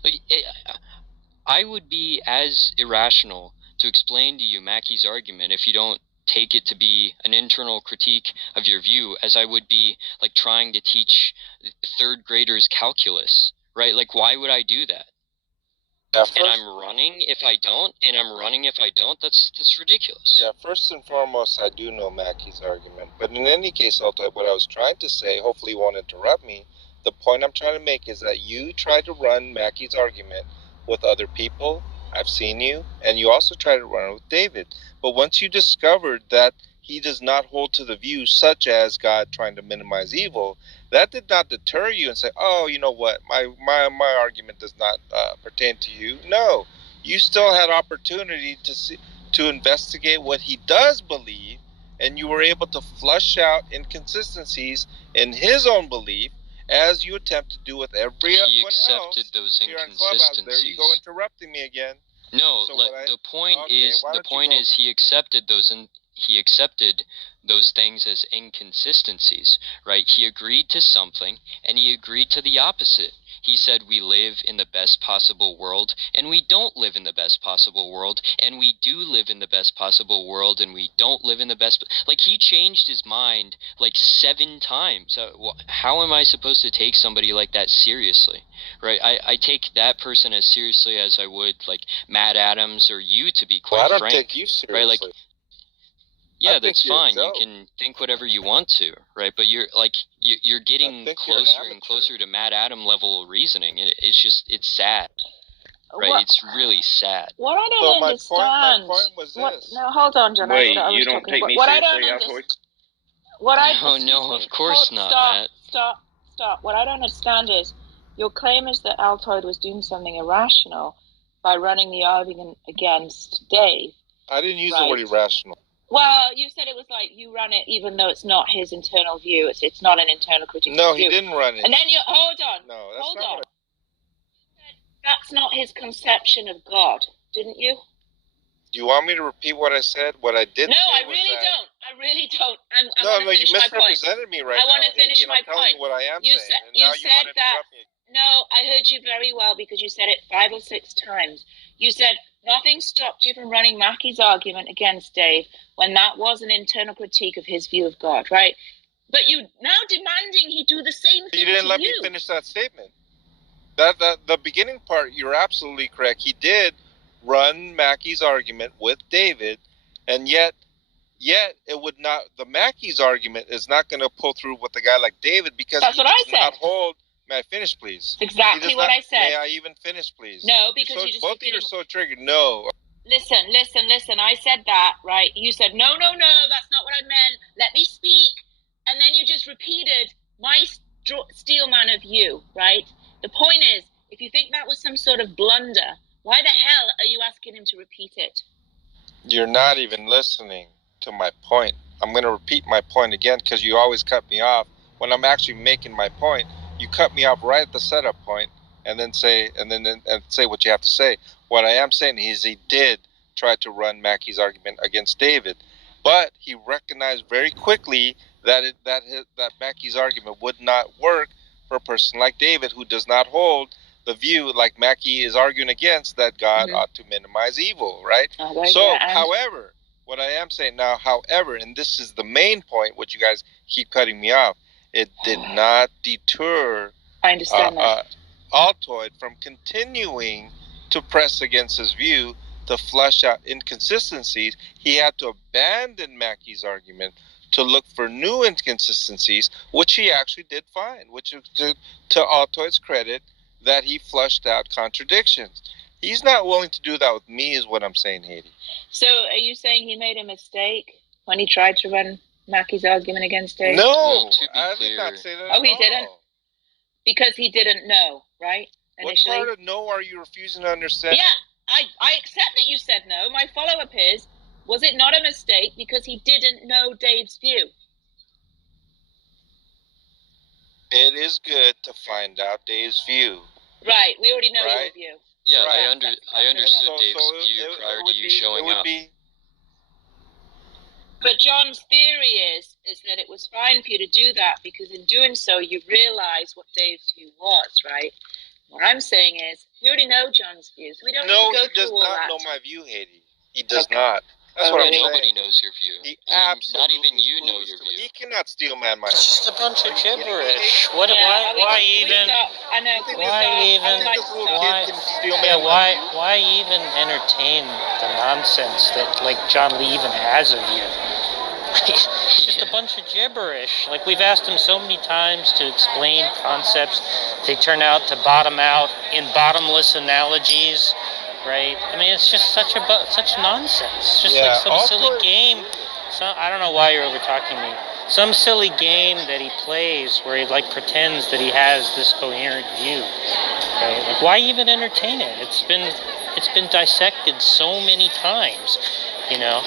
Like, I would be as irrational to explain to you Mackey's argument if you don't take it to be an internal critique of your view, as I would be, like, trying to teach third graders calculus, right? Like, why would I do that? And I'm running if I don't, that's ridiculous. Yeah, first and foremost, I do know Mackey's argument. But in any case, Altai, what I was trying to say, hopefully you won't interrupt me, the point I'm trying to make is that you tried to run Mackey's argument with other people. I've seen you. And you also tried to run it with David. But once you discovered that he does not hold to the view such as God trying to minimize evil, that did not deter you and say, oh, you know what, my argument does not pertain to you. No, you still had opportunity to investigate what he does believe, and you were able to flush out inconsistencies in his own belief, as you attempt to do with everyone else. He accepted those inconsistencies. There you go, interrupting me again. No, So the point is he accepted those and he accepted those things as inconsistencies, right? He agreed to something and he agreed to the opposite. He said we live in the best possible world and we don't live in the best possible world, and we do live in the best possible world and we don't live in the best. Like, he changed his mind like 7 times. How am I supposed to take somebody like that seriously? Right? I take that person as seriously as I would like Matt Adams or you, to be quite frank. I don't take you seriously. Right? Like, yeah, that's fine. You can think whatever you want to, right? But you're getting closer and closer to Matt Adam level reasoning, and it's sad, right? It's really sad. What I don't understand. My point was this. No, hold on, John. Wait, you don't take me seriously, Altoid? No, of course not, Matt. Stop. What I don't understand is your claim is that Altoid was doing something irrational by running the argument against Dave. I didn't use the word irrational. Well, you said it was like you run it even though it's not his internal view. It's not an internal critique. No, he didn't run it. And then you hold on. No, that's hold not on. That's not his conception of God, didn't you? Do you want me to repeat what I said? What I did? No, I really don't. I really don't. No, you misrepresented me right now. I want to finish my point. What I am you saying. You said that. No, I heard you very well because you said it 5 or 6 times. You said nothing stopped you from running Mackey's argument against Dave when that was an internal critique of his view of God, right? But you now demanding he do the same thing. You didn't let me finish that statement. That the beginning part, you're absolutely correct. He did run Mackey's argument with David, and yet it would not. The Mackey's argument is not going to pull through with a guy like David because that's what I said. Not hold. May I finish, please? Exactly what I said. May I even finish, please? No, because you just both of you are so triggered. No. Listen. I said that, right? You said no. That's not what I meant. Let me speak, and then you just repeated my steel man of you, right? The point is, if you think that was some sort of blunder, why the hell are you asking him to repeat it? You're not even listening to my point. I'm going to repeat my point again because you always cut me off when I'm actually making my point. You cut me off right at the setup point, and then say what you have to say. What I am saying is he did try to run Mackey's argument against David, but he recognized very quickly that Mackey's argument would not work for a person like David who does not hold the view like Mackey is arguing against that God ought to minimize evil, right? However, what I am saying now, and this is the main point, which you guys keep cutting me off, it did not deter I understand that. Altoid from continuing to press against his view to flush out inconsistencies. He had to abandon Mackey's argument to look for new inconsistencies, which he actually did find, which is to Altoid's credit, that he flushed out contradictions. He's not willing to do that with me, is what I'm saying, Haiti. So are you saying he made a mistake when he tried to run Mackey's argument against David? No, I did not say that. Oh, he didn't? Because he didn't know, right? Initially? What part of no are you refusing to understand? Yeah, I accept that you said no. My follow-up is, was it not a mistake because he didn't know Dave's view? It is good to find out Dave's view. Right, we already know your view. Yeah, right. I understood Dave's view prior to you showing up. But John's theory is that it was fine for you to do that because in doing so you realize what Dave's view was, right? What I'm saying is, we already know John's view, so we don't need to go through all that. No, he does not know my view, Haiti. He does not. That's what I'm saying. Nobody knows your view. Not even you know your view. He cannot steal man my. It's just a bunch of gibberish. Why even entertain the nonsense that like John Lee even has of you? It's just a bunch of gibberish. Like we've asked him so many times to explain concepts, they turn out to bottom out in bottomless analogies. Right? I mean, it's just such nonsense. It's just like some silly game. I don't know why you're over talking me. Some silly game that he plays where he like pretends that he has this coherent view. Right? Like, why even entertain it? It's been dissected so many times. You know,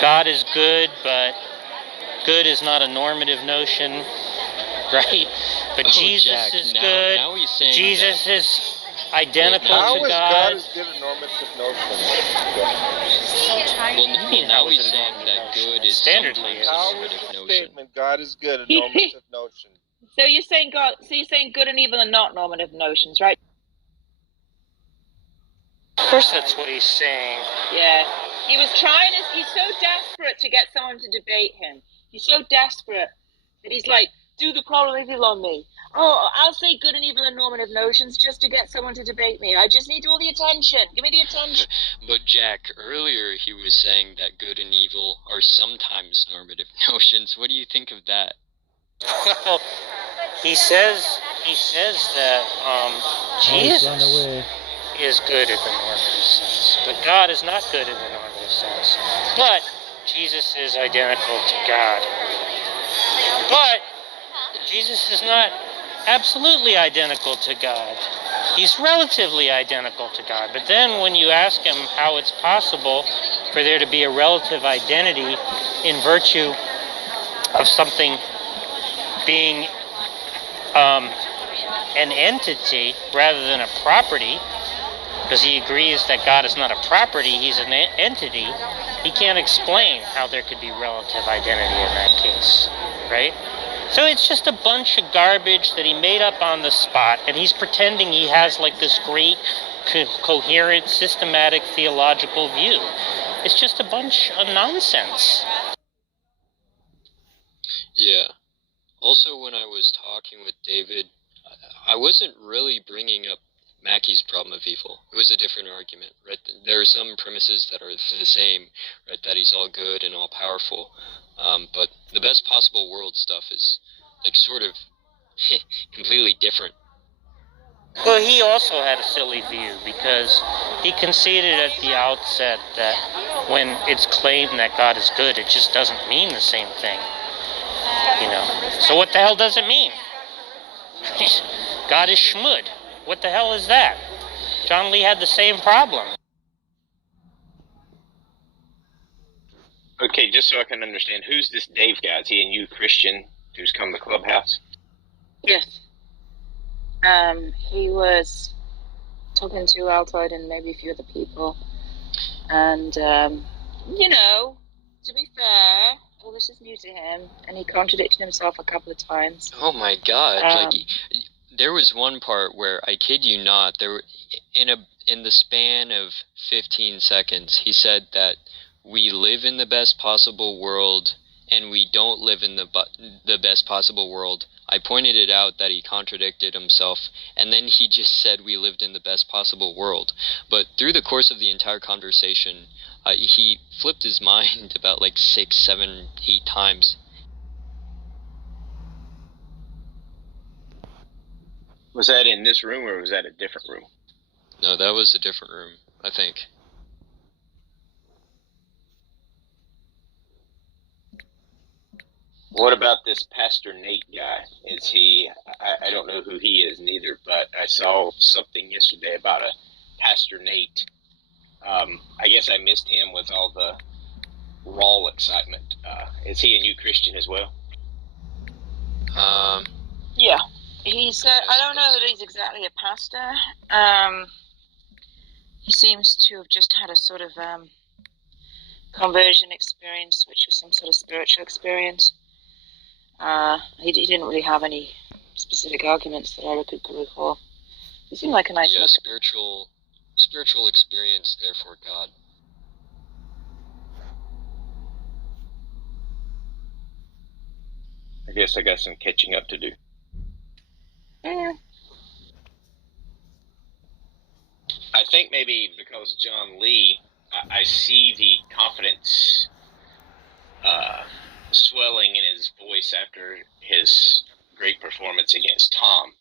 God is good, but good is not a normative notion, right? But Jesus is good. Now he's saying Jesus is identical to God. God is good a normative notion? Well, now he's saying that good is standardly a normative notion. Statement, God is good a normative notion. So you're saying good and evil are not normative notions, right? Of course that's what he's saying. Yeah. He's so desperate to get someone to debate him. He's so desperate that he's like, do the problem evil on me. Oh, I'll say good and evil are normative notions just to get someone to debate me. I just need all the attention. Give me the attention. But Jack, earlier he was saying that good and evil are sometimes normative notions. What do you think of that? Well, he says that Jesus is good in the normative sense, but God is not good in the normative sense. But Jesus is identical to God. But Jesus is not absolutely identical to God. He's relatively identical to God. But then when you ask him how it's possible for there to be a relative identity in virtue of something being an entity rather than a property, because he agrees that God is not a property, he's an entity, he can't explain how there could be relative identity in that case, right? So it's just a bunch of garbage that he made up on the spot, and he's pretending he has like this great, coherent, systematic theological view. It's just a bunch of nonsense. Yeah. Also, when I was talking with David, I wasn't really bringing up Mackey's problem of evil. It was a different argument, right? There are some premises that are the same, right? That he's all good and all powerful. But the best possible world stuff is, like, sort of completely different. Well, he also had a silly view because he conceded at the outset that when it's claimed that God is good, it just doesn't mean the same thing. You know. So what the hell does it mean? God is schmud. What the hell is that? John Lee had the same problem. Okay, just so I can understand, who's this Dave guy? Is he a new Christian who's come to Clubhouse? Yes. He was talking to Altoid and maybe a few other people. And, you know, to be fair, all this is new to him, and he contradicted himself a couple of times. Oh my God! Like, there was one part where, I kid you not, in the span of 15 seconds, he said that we live in the best possible world, and we don't live in the best possible world. I pointed it out that he contradicted himself, and then he just said we lived in the best possible world. But through the course of the entire conversation, he flipped his mind about like 6, 7, 8 times. Was that in this room, or was that a different room? No, that was a different room, I think. What about this Pastor Nate guy? Is he, I don't know who he is neither, but I saw something yesterday about a Pastor Nate. I guess I missed him with all the raw excitement. Is he a new Christian as well? Yeah. He's, I don't know that he's exactly a pastor. He seems to have just had a sort of conversion experience, which was some sort of spiritual experience. He didn't really have any specific arguments that I could recall. He seemed like a nice guy. Spiritual experience, therefore God. I guess I got some catching up to do. Yeah. I think maybe because John Lee, I see the confidence swelling in his voice after his great performance against Tom.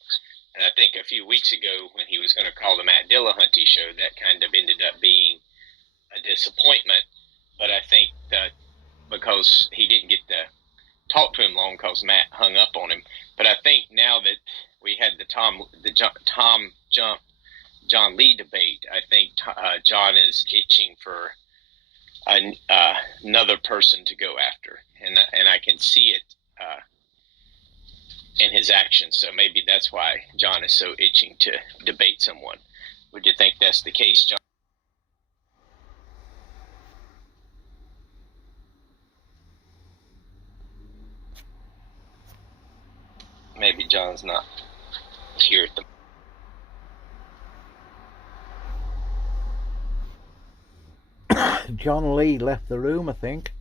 And I think a few weeks ago when he was going to call the Matt Dillahunty show, that kind of ended up being a disappointment. But I think that because he didn't get to talk to him long because Matt hung up on him. But I think now that we had the John Lee debate, I think John is itching for another person to go after, and I can see it in his actions. So maybe that's why John is so itching to debate someone. Would you think that's the case, John? Maybe John's not here at the. John Lee left the room, I think.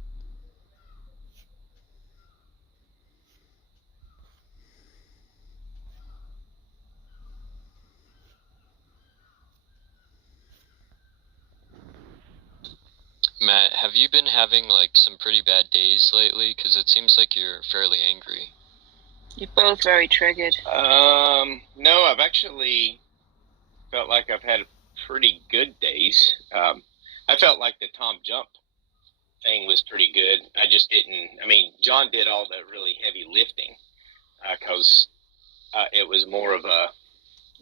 Matt, have you been having like some pretty bad days lately? Because it seems like you're fairly angry. You're both very triggered. No, I've actually felt like I've had pretty good days. I felt like the Tom Jump thing was pretty good. I just didn't. I mean, John did all the really heavy lifting because it was more of a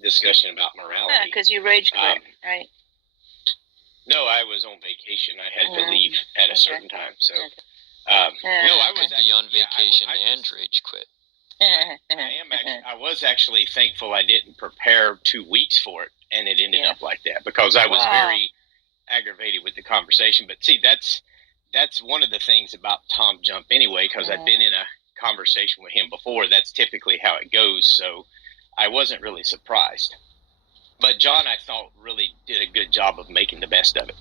discussion about morality. Yeah, because you rage quit, right? No, I was on vacation. I had to leave at a certain time. So, no, I was be on vacation and rage quit. I was actually thankful I didn't prepare 2 weeks for it, and it ended up like that because I was very aggravated with the conversation. But see, that's one of the things about Tom Jump anyway, because I've been in a conversation with him before. That's typically how it goes, so I wasn't really surprised. But John, I thought, really did a good job of making the best of it.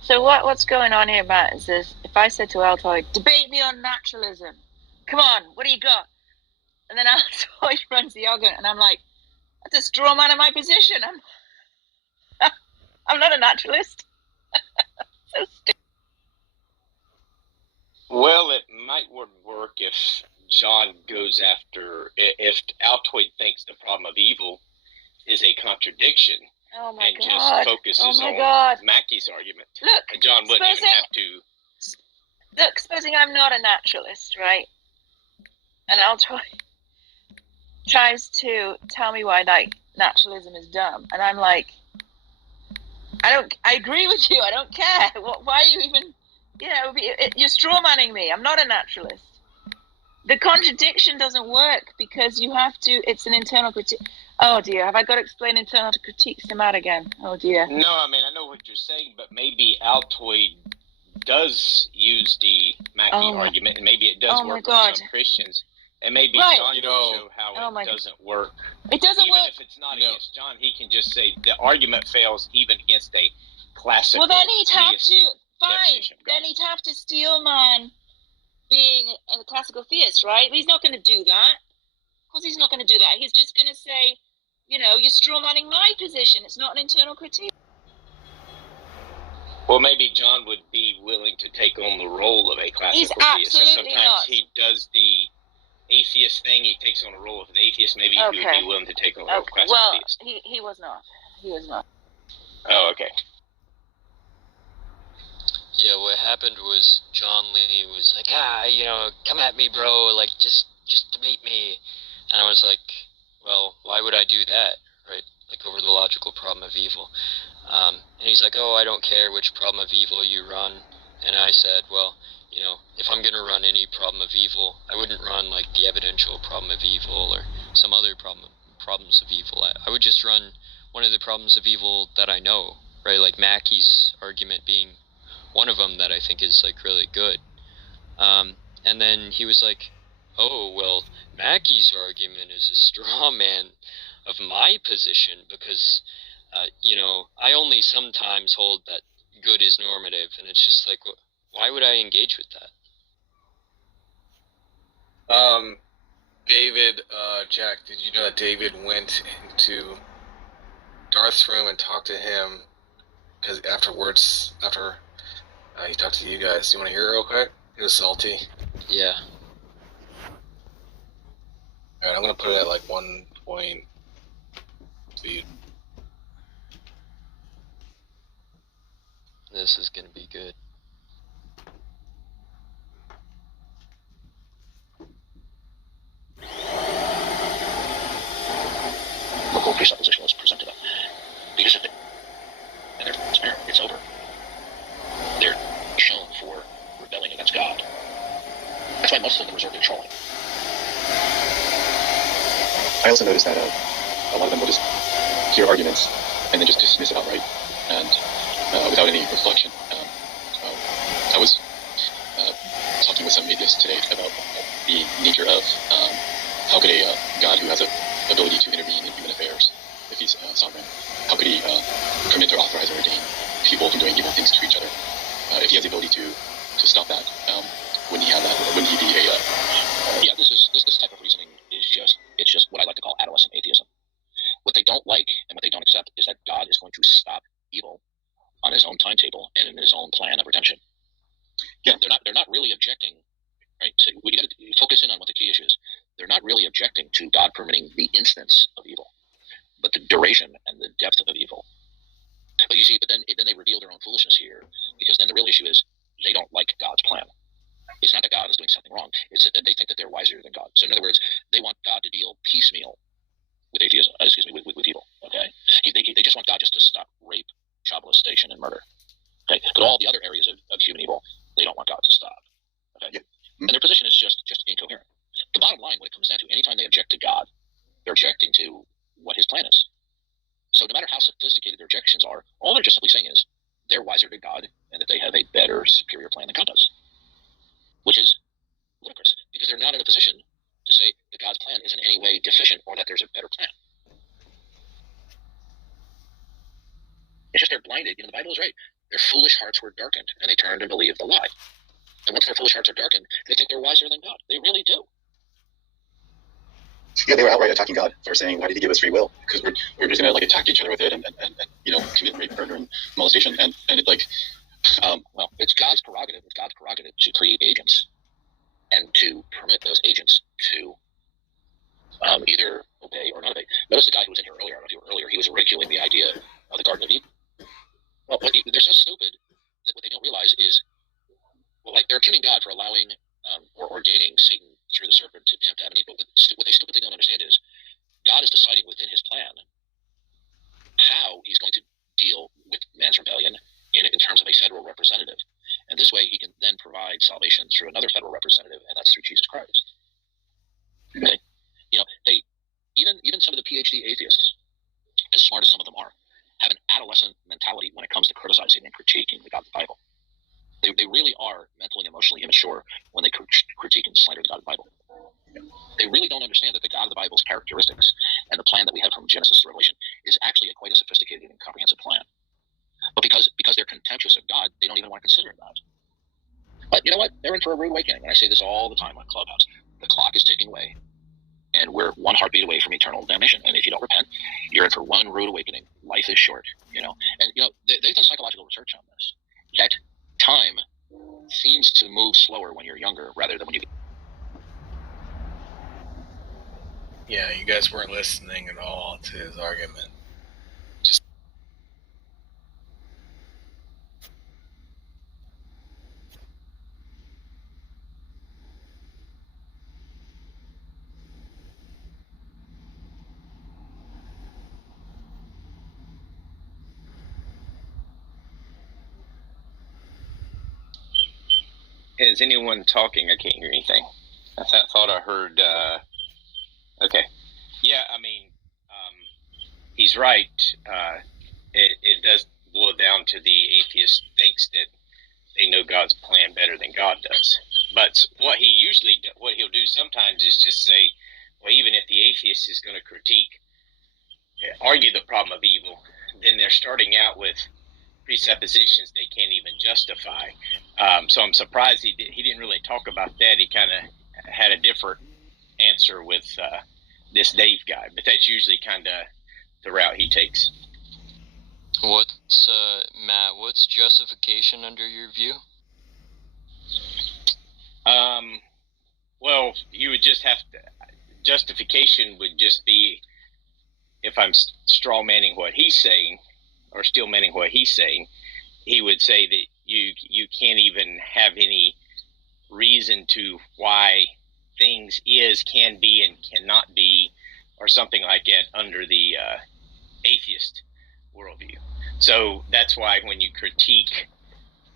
So what's going on here, Matt, is this: if I said to Altoid, debate me on naturalism, come on, what do you got? And then Altoid runs the argument, and I'm like, that's a straw man in my position. I'm not a naturalist. So stupid. Well, it might work if John goes after, if Altoid thinks the problem of evil is a contradiction. Oh my and God. just focuses on Mackey's argument. Look, and John wouldn't even have to. Look, supposing I'm not a naturalist, right? And Altoid tries to tell me why like naturalism is dumb, and I'm like, I agree with you. I don't care. Why are you even? You're strawmanning me. I'm not a naturalist. The contradiction doesn't work because you have to. It's an internal critique. Oh dear, have I got to explain internal critiques to Matt again? Oh dear. No, I mean I know what you're saying, but maybe Altoid does use the Mackey argument, and maybe it does work for some Christians. And maybe John can show how it doesn't work. It doesn't even work. If it's not against John, he can just say the argument fails even against a classical. Well, then he'd have to Then he'd have to steal man being a classical theist, right? He's not going to do that. Of course, he's not going to do that. He's just going to say, you're strawmanning my position. It's not an internal critique. Well, maybe John would be willing to take on the role of a classical theist. And sometimes he does the atheist thing. He takes on the role of an atheist. Maybe he would be willing to take on the role of a classical theist. He was not. He was not. Oh, okay. Yeah, what happened was John Lee was like, come at me, bro, like, just debate me. And I was like, well, why would I do that, right? Like, over the logical problem of evil. And he's like, I don't care which problem of evil you run. And I said, well, if I'm going to run any problem of evil, I wouldn't run, like, the evidential problem of evil or some other problems of evil. I would just run one of the problems of evil that I know, right? Like Mackey's argument being one of them that I think is, like, really good. And then he was like, oh, well, Mackey's argument is a straw man of my position because, I only sometimes hold that good is normative. And it's just like, why would I engage with that? David, Jack, did you know that David went into Darth's room and talked to him? Because after he talked to you guys, do you want to hear it real quick? He was salty. Yeah. Alright, I'm gonna put it at like 1 point speed. This is gonna be good. Look what presupposition was presented up. Because if and their spirit gets over, they're shown for rebelling against God. That's why most of them resort to trolling. I also noticed that a lot of them will just hear arguments and then just dismiss it outright and without any reflection. I was talking with some atheists today about the nature of how could a God who has an ability to intervene in human affairs, if he's sovereign, how could he permit or authorize or ordain people from doing evil things to each other? If he has the ability to stop that, wouldn't he have that? Wouldn't he be a... Yeah, this type of reasoning is it's just what I like to call adolescent atheism. What they don't like and what they don't accept is that God is going to stop evil on his own timetable and in his own plan of redemption. Yeah, they're not really objecting, right? So we got to focus in on what the key issue is. They're not really objecting to God permitting the instance of evil, but the duration and the depth of evil. But you see, then they reveal their own foolishness here, because then the real issue is they don't like God's plan. It's not that God is doing something wrong. It's that they think that they're wiser than God. So in other words, they want God to deal piecemeal with atheism. With evil. Okay, they just want God just to stop rape, child molestation, and murder. Okay, but all the other areas of human evil, they don't want God to stop. Okay, and their position is just incoherent. The bottom line, when it comes down to, anytime they object to God, they're objecting to what His plan is. So no matter how sophisticated their objections are, all they're just simply saying is they're wiser than God and that they have a better, superior plan than God does. Which is ludicrous, because they're not in a position to say that God's plan is in any way deficient or that there's a better plan. It's just they're blinded. The Bible is right. Their foolish hearts were darkened, and they turned and believed the lie. And once their foolish hearts are darkened, they think they're wiser than God. They really do. Yeah, they were outright attacking God for saying, "Why did He give us free will? Because we're just gonna like attack each other with it and commit rape, murder, and molestation." And it's like, well, it's God's prerogative. It's God's prerogative to create agents and to permit those agents to either obey or not obey. Notice the guy who was in here earlier. I don't know if you were earlier. He was ridiculing the idea of the Garden of Eden. Well, they're so stupid that what they don't realize is, well, like they're accusing God for allowing or ordaining Satan through the serpent to tempt Adam and Eve. But what they stupidly don't understand is God is deciding within His plan how He's going to deal with man's rebellion in terms of a federal representative. And this way He can then provide salvation through another federal representative, and that's through Jesus Christ. Okay? They even some of the PhD atheists, as smart as some of them are, have an adolescent mentality when it comes to criticizing and critiquing the God of the Bible. They really are mentally and emotionally immature when they critique and slander the God of the Bible. They really don't understand that the God of the Bible's characteristics and the plan that we have from Genesis to Revelation is actually quite a sophisticated and comprehensive plan. But because they're contemptuous of God, they don't even want to consider God. But you know what? They're in for a rude awakening. And I say this all the time on Clubhouse. The clock is ticking away. And we're one heartbeat away from eternal damnation. And if you don't repent, you're in for one rude awakening. Life is short, And, they've done psychological research on this. That time seems to move slower when you're younger rather than when you... Yeah, you guys weren't listening at all to his argument. Just... Is anyone talking? I can't hear anything. I thought I heard. Okay. Yeah, I mean, he's right. It does boil down to the atheist thinks that they know God's plan better than God does. But what he'll do sometimes is just say, well, even if the atheist is going to argue the problem of evil, then they're starting out with presuppositions they can't even justify. So I'm surprised he didn't really talk about that. He kind of had a different answer with this Dave guy, but that's usually kind of the route he takes. What's Matt? What's justification under your view? Well, you would just have to. Justification would just be if I'm straw manning what he's saying, or still manning what he's saying. He would say that you can't even have any reason to why things can be and cannot be, or something like that under the atheist worldview. So that's why when you critique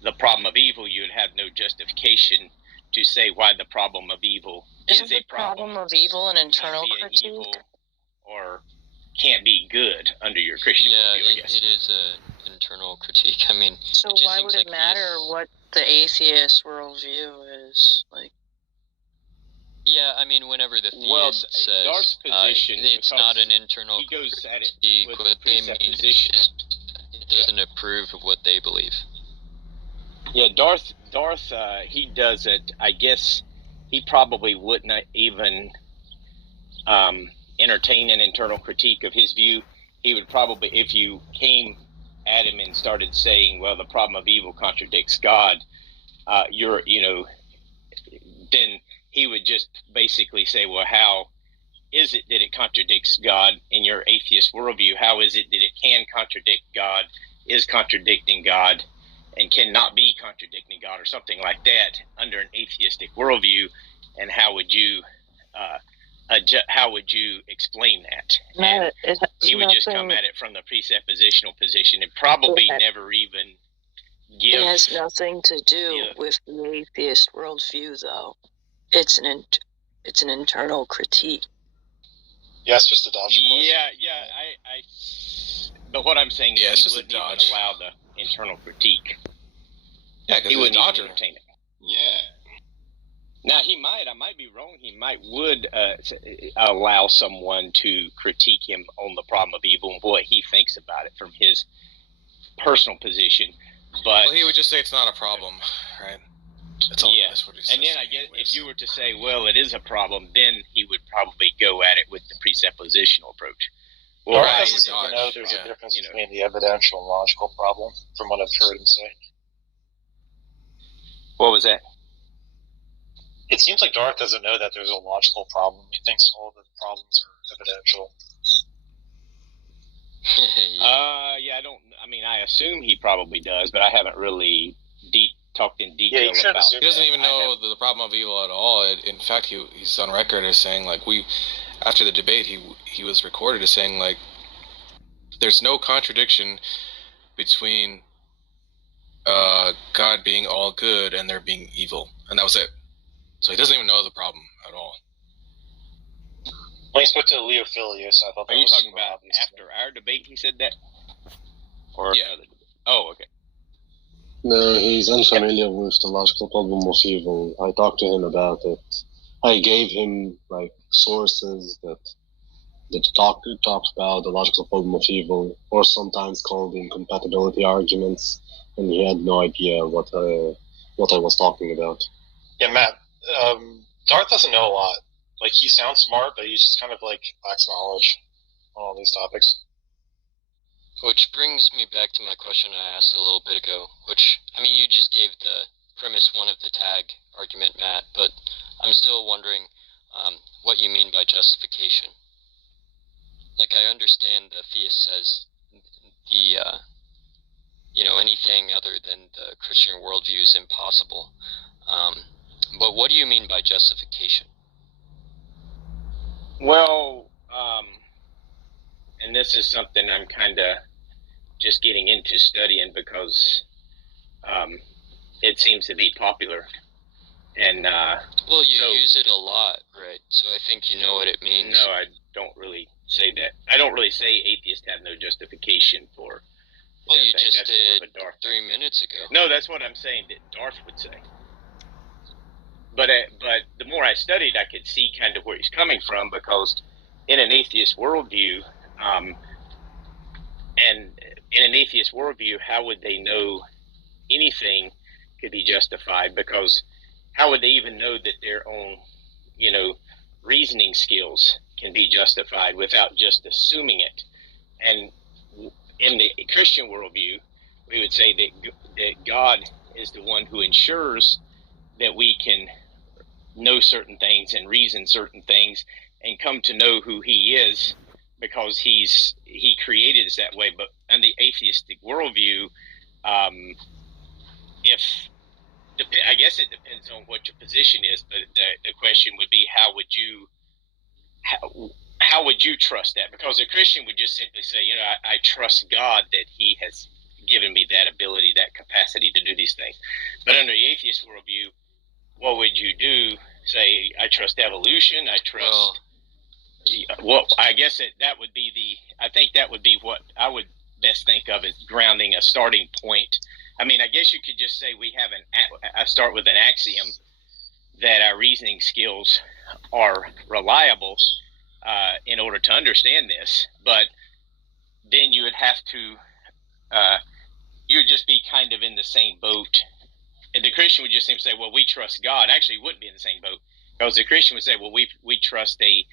the problem of evil, you would have no justification to say why the problem of evil is a problem of evil an internal critique? Or can't be good under your Christian worldview, I guess. It is an internal critique. I mean, so why would it matter what the atheist worldview is? Like, yeah, I mean, whenever the theist says it's not an internal critique, what they mean is just it doesn't approve of what they believe. Yeah, Darth, he does it. I guess he probably wouldn't even entertain an internal critique of his view. He would probably, if you came at him and started saying, well, the problem of evil contradicts God, then he would just basically say, well, how is it that it contradicts God in your atheist worldview? How is it that it can contradict God, is contradicting God, and cannot be contradicting God, or something like that under an atheistic worldview? And how would you explain that? No, he would just come at it from the presuppositional position and probably never even give. It has nothing to do with the atheist worldview, though. It's an internal critique. Yeah, it's just a dodge question. But what I'm saying is he wouldn't even allow the internal critique. Yeah, because he wouldn't even entertain it. Yeah. Now I might be wrong. He would allow someone to critique him on the problem of evil and what he thinks about it from his personal position. But he would just say it's not a problem, right? That's all. Yeah. That's what he says. And then I guess if you were to say, well, it is a problem, then he would probably go at it with the presuppositional approach. Well, Or doesn't even know there's a difference between the evidential and logical problem, from what I've heard him say. What was that? It seems like Darth doesn't know that there's a logical problem. He thinks all the problems are evidential. Yeah, I assume he probably does, but I haven't really talked in detail about it. He doesn't even know the problem of evil at all. In fact, he's on record as saying, like, after the debate, he was recorded as saying, like, there's no contradiction between God being all good and there being evil, and that was it. So he doesn't even know the problem at all. When he spoke to Leophilius, I thought that Are you was talking about after our debate he said that? Or another debate? Oh, okay. No, he's unfamiliar with the logical problem of evil. I talked to him about it. I gave him like sources that talked about the logical problem of evil, or sometimes called incompatibility arguments, and he had no idea what I was talking about. Yeah, Matt, Darth doesn't know a lot. Like, he sounds smart, but he's just kind of, like, lacks knowledge on all these topics. Which brings me back to my question I asked a little bit ago, which, I mean, you just gave the premise one of the tag argument, Matt, but I'm still wondering what you mean by justification. Like, I understand the theist says anything other than the Christian worldview is impossible. But what do you mean by justification? Well, and this is something I'm kind of just getting into studying because it seems to be popular. And well, you use it a lot, right? So I think you know what it means. No, I don't really say that. I don't really say atheists have no justification for. Well, you just did 3 minutes ago. No, that's what I'm saying that Darth would say. But the more I studied, I could see kind of where he's coming from, because in an atheist worldview, and in an atheist worldview, how would they know anything could be justified? Because how would they even know that their own, reasoning skills can be justified without just assuming it? And in the Christian worldview, we would say that God is the one who ensures that we can know certain things and reason certain things and come to know who he is, because he created us that way. But in the atheistic worldview, I guess it depends on what your position is, but the question would be, how would you trust that? Because a Christian would just simply say, I trust God that he has given me that ability, that capacity to do these things. But under the atheist worldview, what would you do? Say, I trust evolution. I trust. Well, I guess that would be I think that would be what I would best think of as grounding, a starting point. I mean, I guess you could just say I start with an axiom that our reasoning skills are reliable in order to understand this. But then you would have to, you would just be kind of in the same boat. And the Christian would just simply say, well, we trust God. Actually, wouldn't be in the same boat, because the Christian would say, well, we trust a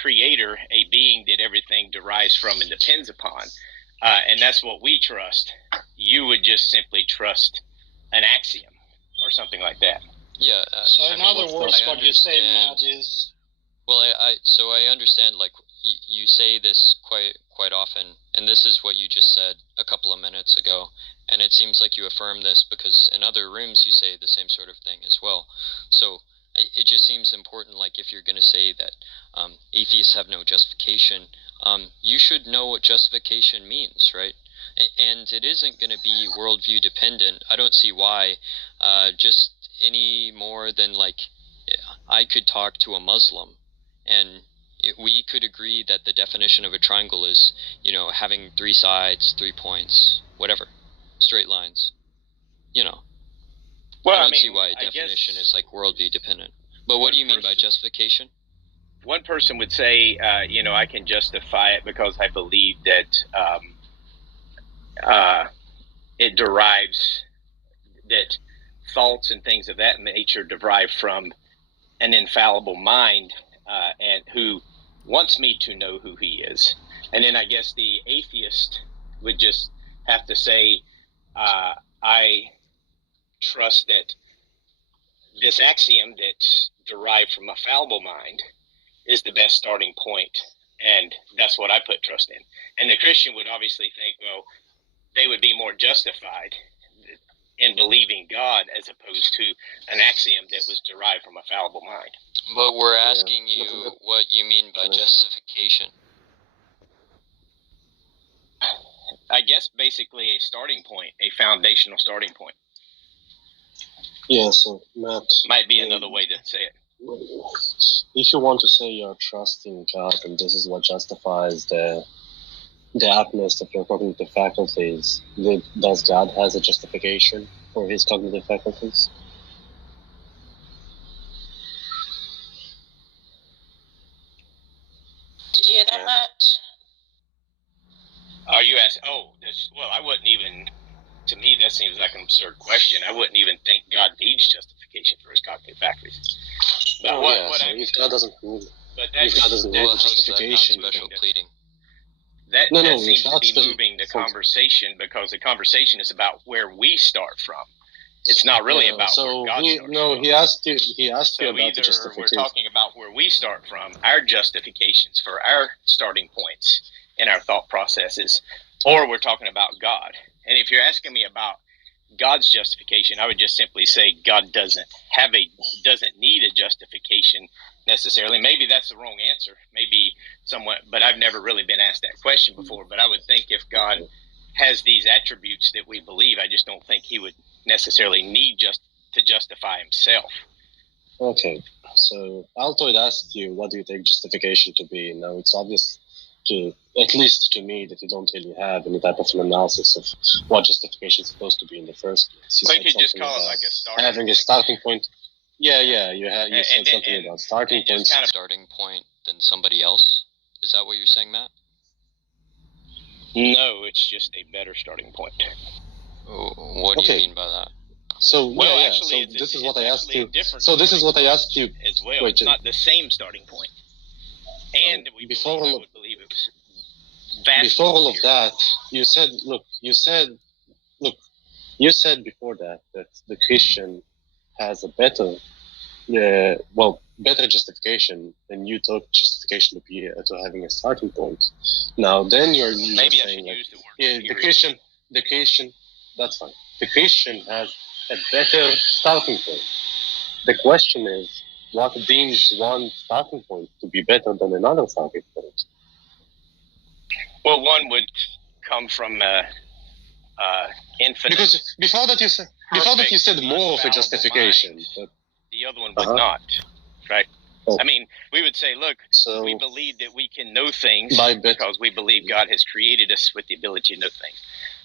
creator, a being that everything derives from and depends upon. And that's what we trust. You would just simply trust an axiom or something like that. Yeah. So in other words, what you're saying, Matt, is... Well, so I understand, like, you say this quite often, and this is what you just said a couple of minutes ago, and it seems like you affirm this because in other rooms you say the same sort of thing as well. So it just seems important, like, if you're going to say that atheists have no justification, you should know what justification means, right? And it isn't going to be worldview dependent. I don't see why, just any more than, like, I could talk to a Muslim, and we could agree that the definition of a triangle is, having 3 sides, 3 points, whatever, straight lines, Well, I don't see why a definition is like worldview dependent. But what do you mean by justification? One person would say, I can justify it because I believe that it derives, that thoughts and things of that nature derived from an infallible mind, and who wants me to know who he is. And then I guess the atheist would just have to say, I trust that this axiom that's derived from a fallible mind is the best starting point, and that's what I put trust in. And the Christian would obviously think, well, they would be more justified in believing God as opposed to an axiom that was derived from a fallible mind. But we're asking you what you mean by justification. I guess basically a starting point, a foundational starting point. Yeah, so Matt, might be another way to say it. If you want to say you're trusting God and this is what justifies the aptness of your cognitive faculties, does God has a justification for his cognitive faculties? Did you hear that, Matt? Are you asking? Well, I wouldn't even. To me, that seems like an absurd question. I wouldn't even think God needs justification for his cognitive faculties. But if God doesn't need, but if God doesn't need justification, special pleading. That seems to be moving the conversation, because the conversation is about where we start from. It's not really about where God starts from. He asked you about the So either we're talking about where we start from, our justifications for our starting points in our thought processes, or we're talking about God. And if you're asking me about God's justification, I would just simply say God doesn't need a justification necessarily. Maybe that's the wrong answer. Maybe somewhat, but I've never really been asked that question before. But I would think if God has these attributes that we believe, I just don't think he would necessarily need to justify himself. Okay, so Altoid asked you, what do you take justification to be? Now, it's obvious, at least to me, that you don't really have any type of an analysis of what justification is supposed to be in the first place. You could just call it like a starting having point. A starting point. Yeah, you said something about starting points. Kind of starting point than somebody else. Is that what you're saying, Matt? No, it's just a better starting point. What do you mean by that? So actually, so this is what I asked you. So this is what I asked you as well. Wait, it's not the same starting point. And I would believe it was vastly before all of that, you said before that the Christian has a better justification, and you took justification to having a starting point. Now, then you're maybe saying I should use the word the Christian, that's fine. The Christian has a better starting point. The question is, what deems one starting point to be better than another starting point? Well, one would come from infinite. Because before that you said more of a justification. But the other one would not, right? Oh. I mean, we would say, look, we believe that we can know things because we believe God has created us with the ability to know things.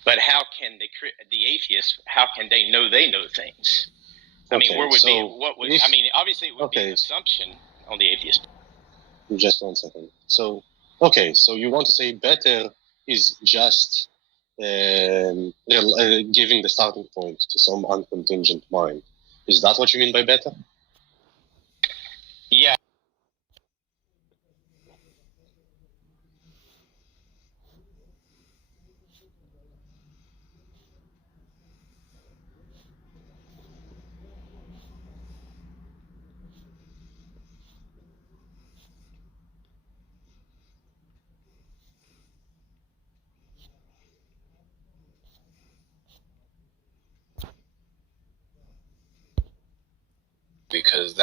But how can the atheists? How can they know things? I mean, obviously it would be an assumption on the atheist. Just 1 second. So you want to say better is just giving the starting point to some uncontingent mind. Is that what you mean by better? Yeah. Because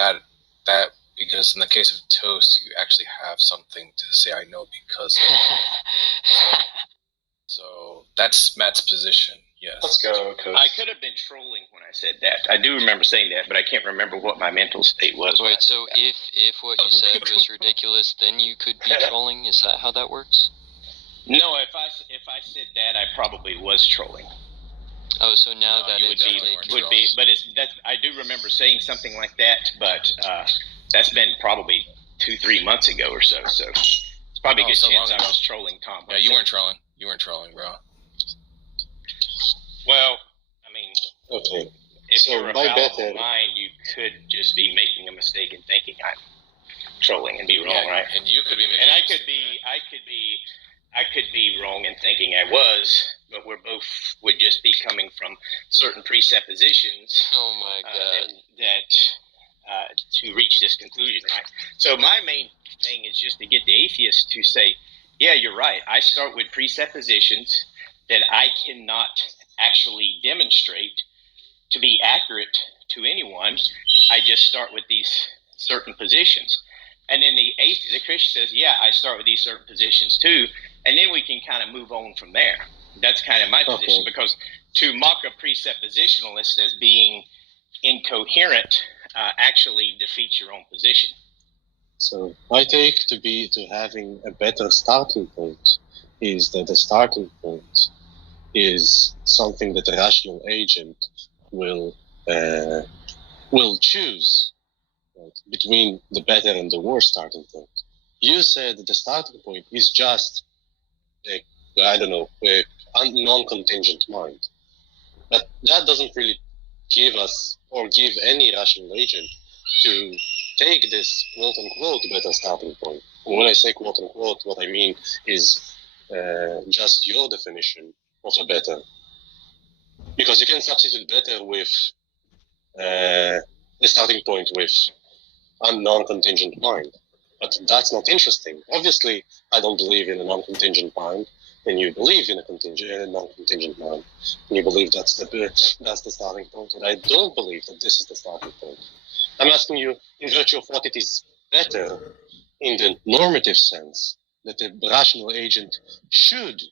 in the case of toast, you actually have something to say I know because of. So that's Matt's position. Yes. Let's go. I could have been trolling when I said that. I do remember saying that, but I can't remember what my mental state was. Wait, so if what you said was ridiculous, then you could be trolling? Is that how that works? No, if I said that, I probably was trolling. Oh, so now that would be, but I do remember saying something like that, but that's been probably 2-3 months ago or so. So it's probably a good chance I was trolling Tom. Yeah, you weren't trolling. You weren't trolling, bro. Well, I mean, okay. if So you're a by fallible better, mind, you could just be making a mistake and thinking I'm trolling and be wrong, right? And you could be making. And I could be wrong in thinking I was, but we're both would just be coming from certain presuppositions. Oh my God. That to reach this conclusion, right? So my main thing is just to get the atheist to say, yeah, you're right. I start with presuppositions that I cannot actually demonstrate to be accurate to anyone. I just start with these certain positions. And then the Christian says, yeah, I start with these certain positions too. And then we can kind of move on from there. That's kind of my position, because to mock a presuppositionalist as being incoherent actually defeats your own position. So I take to having a better starting point is that the starting point is something that a rational agent will choose, right, between the better and the worse starting point. You said that the starting point is just a non-contingent mind. But that doesn't really give us or give any rational agent to take this quote-unquote better starting point. And when I say quote-unquote, what I mean is just your definition of a better. Because you can substitute better with the starting point with a non-contingent mind. But that's not interesting. Obviously, I don't believe in a non-contingent mind, and you believe in a non-contingent mind, and you believe that's the starting point, and I don't believe that this is the starting point. I'm asking you, in virtue of what it is better, in the normative sense, that a rational agent should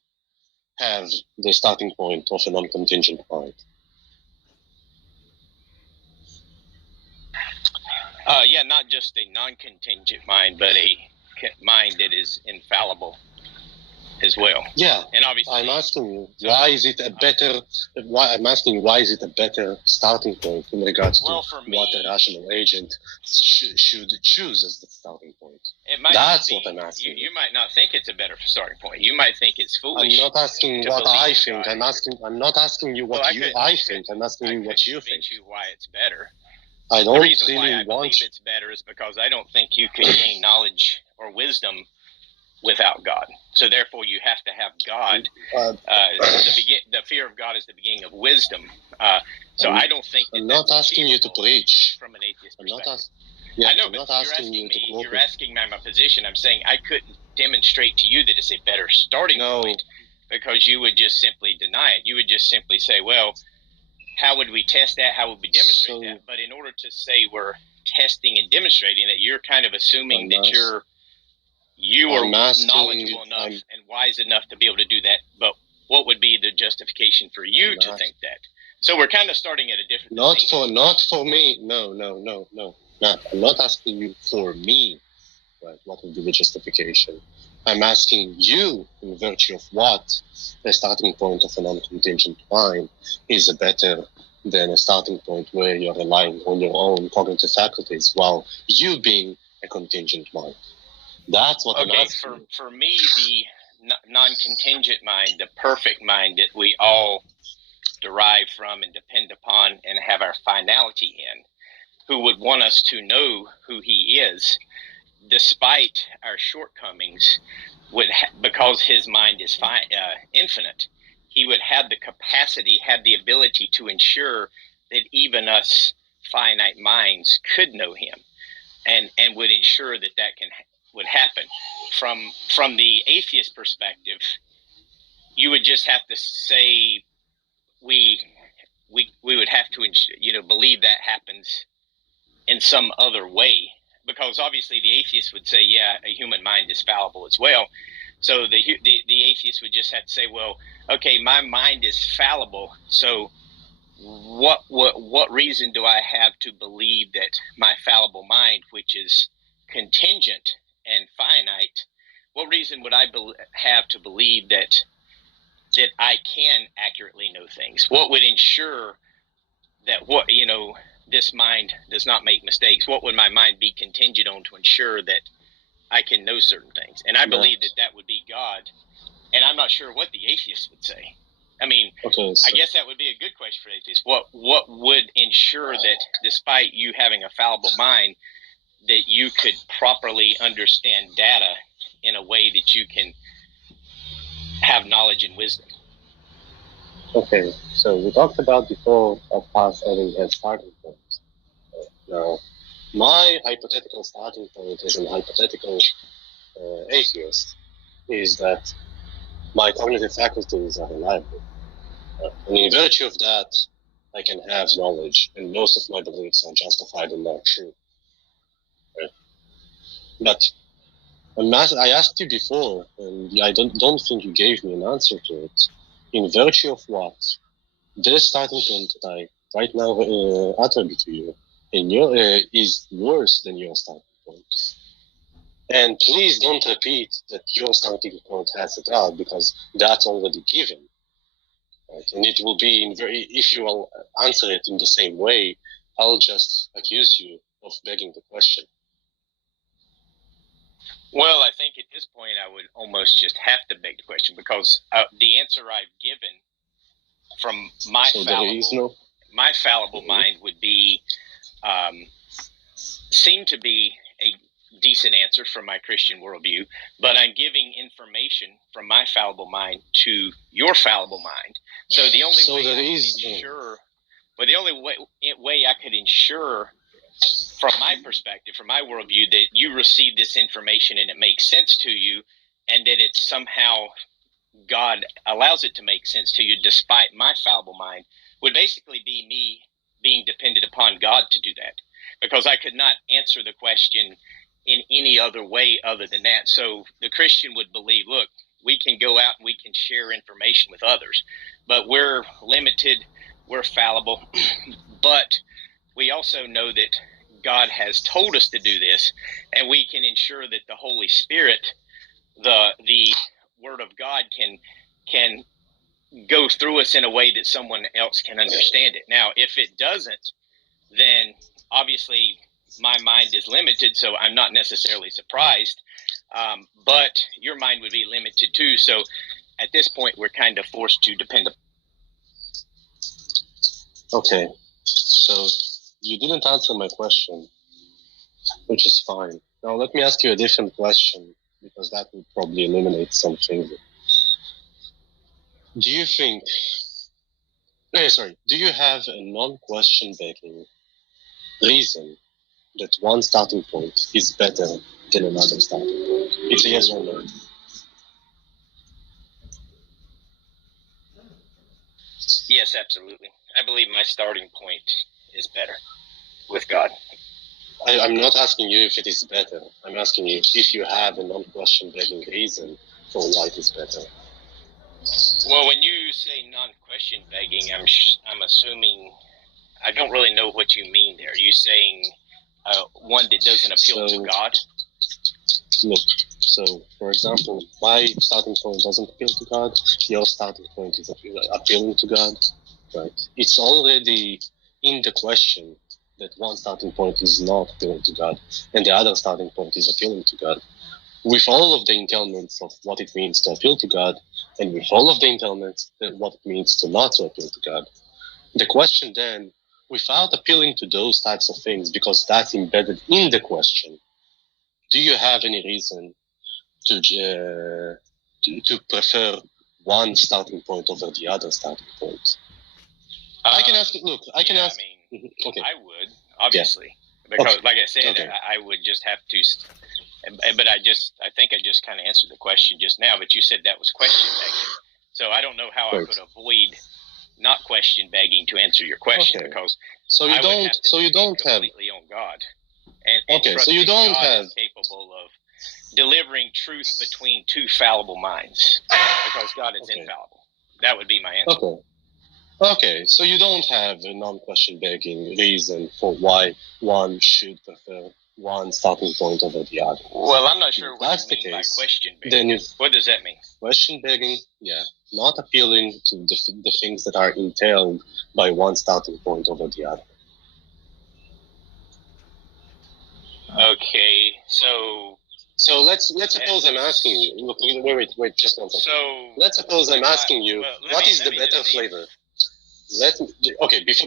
have the starting point of a non-contingent mind. Yeah, not just a non-contingent mind, but a mind that is infallible as well. Yeah, and obviously, I'm asking you, why is it a better starting point in regards to what a rational agent should choose as the starting point? That's what I'm asking. You might not think it's a better starting point. You might think it's foolish. I'm not asking what I think. I'm not asking you what I think. I'm asking you what you think. You why it's better. I don't the reason really why I believe it's better is because I don't think you can gain knowledge or wisdom without God. So therefore, you have to have God. The fear of God is the beginning of wisdom. So I don't think I'm not asking you to preach. From an atheist perspective. I know, but you're asking my position. I'm saying I couldn't demonstrate to you that it's a better starting point, because you would just simply deny it. You would just simply say, well, how would we test that? How would we demonstrate that? But in order to say we're testing and demonstrating that, you're kind of assuming that you are knowledgeable enough and wise enough to be able to do that. But what would be the justification for you to think that? So we're kind of starting at a different. Not for me. No. I'm not asking you for me. Right? What would be the justification? I'm asking you, in virtue of what the starting point of a non-contingent mind is better than a starting point where you're relying on your own cognitive faculties while you being a contingent mind. That's what I'm asking. For me, the non-contingent mind, the perfect mind that we all derive from and depend upon and have our finality in, who would want us to know who he is, despite our shortcomings, because his mind is infinite, he would have the capacity, have the ability to ensure that even us finite minds could know him, and would ensure that would happen. From the atheist perspective, you would just have to say we would have to believe that happens in some other way. Because obviously the atheist would say, yeah, a human mind is fallible as well. So the atheist would just have to say, well, okay, my mind is fallible. So what reason do I have to believe that my fallible mind, which is contingent and finite, what reason would I have to believe that I can accurately know things? What would ensure that this mind does not make mistakes? What would my mind be contingent on to ensure that I can know certain things? And I believe that would be God. And I'm not sure what the atheist would say. I mean, Okay, so I guess that would be a good question for atheists. What would ensure that, despite you having a fallible mind, that you could properly understand data in a way that you can have knowledge and wisdom? okay, so we talked about before of us having a starting point. Now, my hypothetical starting point as an hypothetical atheist is that my cognitive faculties are reliable. And in virtue of that, I can have knowledge, and most of my beliefs are justified and not true. Right? But I asked you before, and I don't think you gave me an answer to it. In virtue of what? This starting point that I right now attribute to you is worse than your starting point. And please don't repeat that your starting point has a God, because that's already given. Right? And it will be if you will answer it in the same way, I'll just accuse you of begging the question. Well, I think at this point I would almost just have to beg the question, because the answer I've given from my fallible mind would be seem to be a decent answer from my Christian worldview, but I'm giving information from my fallible mind to your fallible mind. So the only way I could ensure from my perspective, from my worldview, that you receive this information and it makes sense to you, and that it's somehow God allows it to make sense to you despite my fallible mind, would basically be me being dependent upon God to do that, because I could not answer the question in any other way other than that. So the Christian would believe, look, we can go out and we can share information with others, but we're limited, we're fallible, but we also know that God has told us to do this, and we can ensure that the Holy Spirit, the Word of God, can go through us in a way that someone else can understand it. Now, if it doesn't, then obviously my mind is limited, so I'm not necessarily surprised. But your mind would be limited too. So at this point, we're kind of forced to depend upon. Okay, so you didn't answer my question, which is fine. Now let me ask you a different question, because that would probably eliminate something. Do you have a non-question begging reason that one starting point is better than another starting point? It's a yes or no. Yes, absolutely. I believe my starting point is better with God. I'm not asking you if it is better. I'm asking you if you have a non-question begging reason for why it is better. Well, when you say non-question begging, I'm assuming, I don't really know what you mean there. Are you saying one that doesn't appeal to God? Look, so for example, my starting point doesn't appeal to God. Your starting point is appealing to God, right? It's already in the question that one starting point is not appealing to God, and the other starting point is appealing to God. With all of the entailments of what it means to appeal to God, and with all of the entailments of what it means to not to appeal to God, the question then, without appealing to those types of things, because that's embedded in the question, do you have any reason to prefer one starting point over the other starting point? I can ask. Look, I can ask. I mean, okay. I would, obviously, because, like I said, I would just have to. But I think I just kind of answered the question just now. But you said that was question begging, so I don't know how I could avoid not question begging to answer your question, because you don't have completely on God. And so you don't God have is capable of delivering truth between two fallible minds, because God is infallible. That would be my answer. Okay, so you don't have a non-question begging reason for why one should prefer one starting point over the other. Well, I'm not sure what you mean by question begging. Then what does that mean? Question begging, not appealing to the things that are entailed by one starting point over the other. Okay, so So let's suppose I'm asking you. Look, wait, just one second. So let's suppose I'm asking you, what is the better flavor?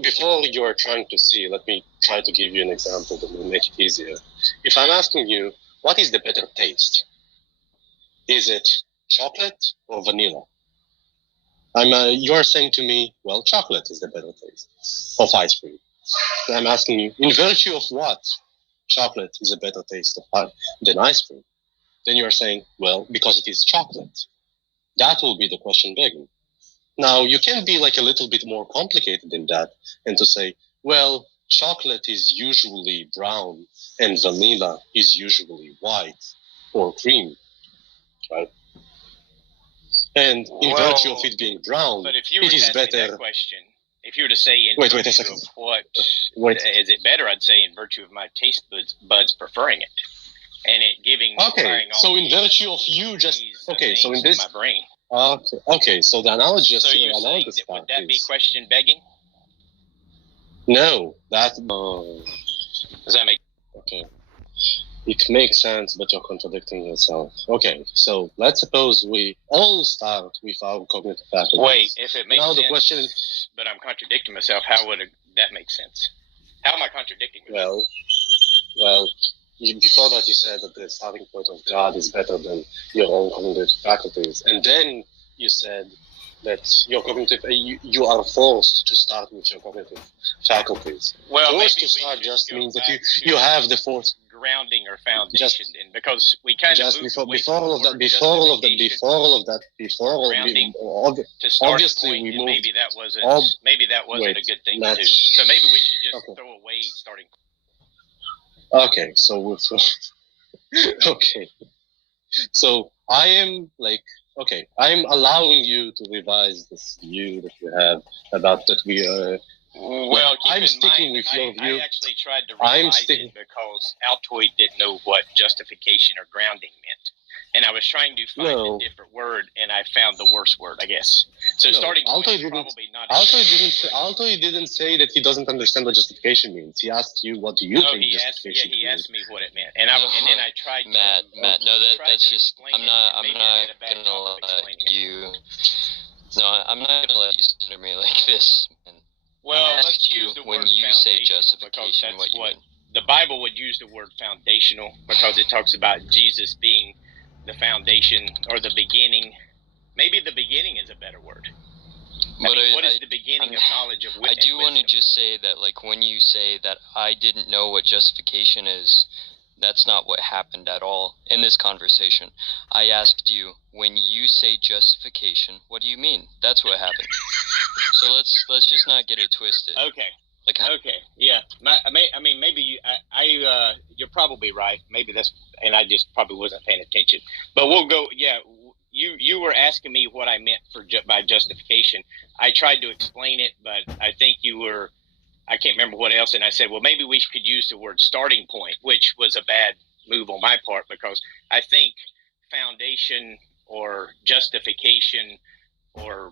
Before you are trying to see, let me try to give you an example that will make it easier. If I'm asking you, what is the better taste? Is it chocolate or vanilla? You are saying to me, well, chocolate is the better taste of ice cream. I'm asking you, in virtue of what chocolate is a better taste than ice cream? Then you are saying, well, because it is chocolate. That will be the question begging. Now, you can be like a little bit more complicated than that and to say, well, chocolate is usually brown and vanilla is usually white or cream, right? And in virtue of it being brown, but if you were it to is ask me better. that question, if you were to say in Wait a virtue second. of what is it better, I'd say in virtue of my taste buds preferring it and it giving. Okay, so in virtue of you just okay, so in this my brain. Okay, so the analogy. So you're saying that, would that be question begging? No, that. Does that make? Okay. It makes sense, but you're contradicting yourself. Okay, so let's suppose we all start with our cognitive faculties. Wait, if it makes now sense, the question is, but I'm contradicting myself, how would that make sense? How am I contradicting myself? Well, before that you said that the starting point of God is better than your own cognitive faculties, and then you said that your cognitive, you are forced to start with your cognitive faculties. Well, forced to start just means that you have the force. Grounding or foundation, then, because we kind just of before all of that, obviously we moved. Maybe that wasn't a good thing to do. So maybe we should just throw away starting. Okay, so okay, so I am allowing you to revise this view that you have about that we are. Well, I'm sticking with your view. I actually tried to revise it because Altoid didn't know what justification or grounding meant. And I was trying to find a different word, and I found the worst word, I guess. So starting point is probably not... Altoid didn't say that he doesn't understand what justification means. He asked you, what do you think justification means? He asked me what it meant. And then I tried Matt, no, that's just... I'm not gonna let you... No, I'm not gonna let you center me like this, man. Well, let's use the word when you say justification, what you mean. The Bible would use the word foundational because it talks about Jesus being the foundation or the beginning. Maybe the beginning is a better word. What is the beginning of knowledge of wisdom? I do want to just say that, like, when you say that I didn't know what justification is, that's not what happened at all in this conversation. I asked you, when you say justification, what do you mean? That's what happened. So let's just not get it twisted. Okay. Okay. Yeah. I mean, maybe you're probably right. Maybe and I just probably wasn't paying attention. But we'll go. Yeah. You were asking me what I meant by justification. I tried to explain it, but I think you were. I can't remember what else, and I said, well, maybe we could use the word starting point, which was a bad move on my part because I think foundation or justification or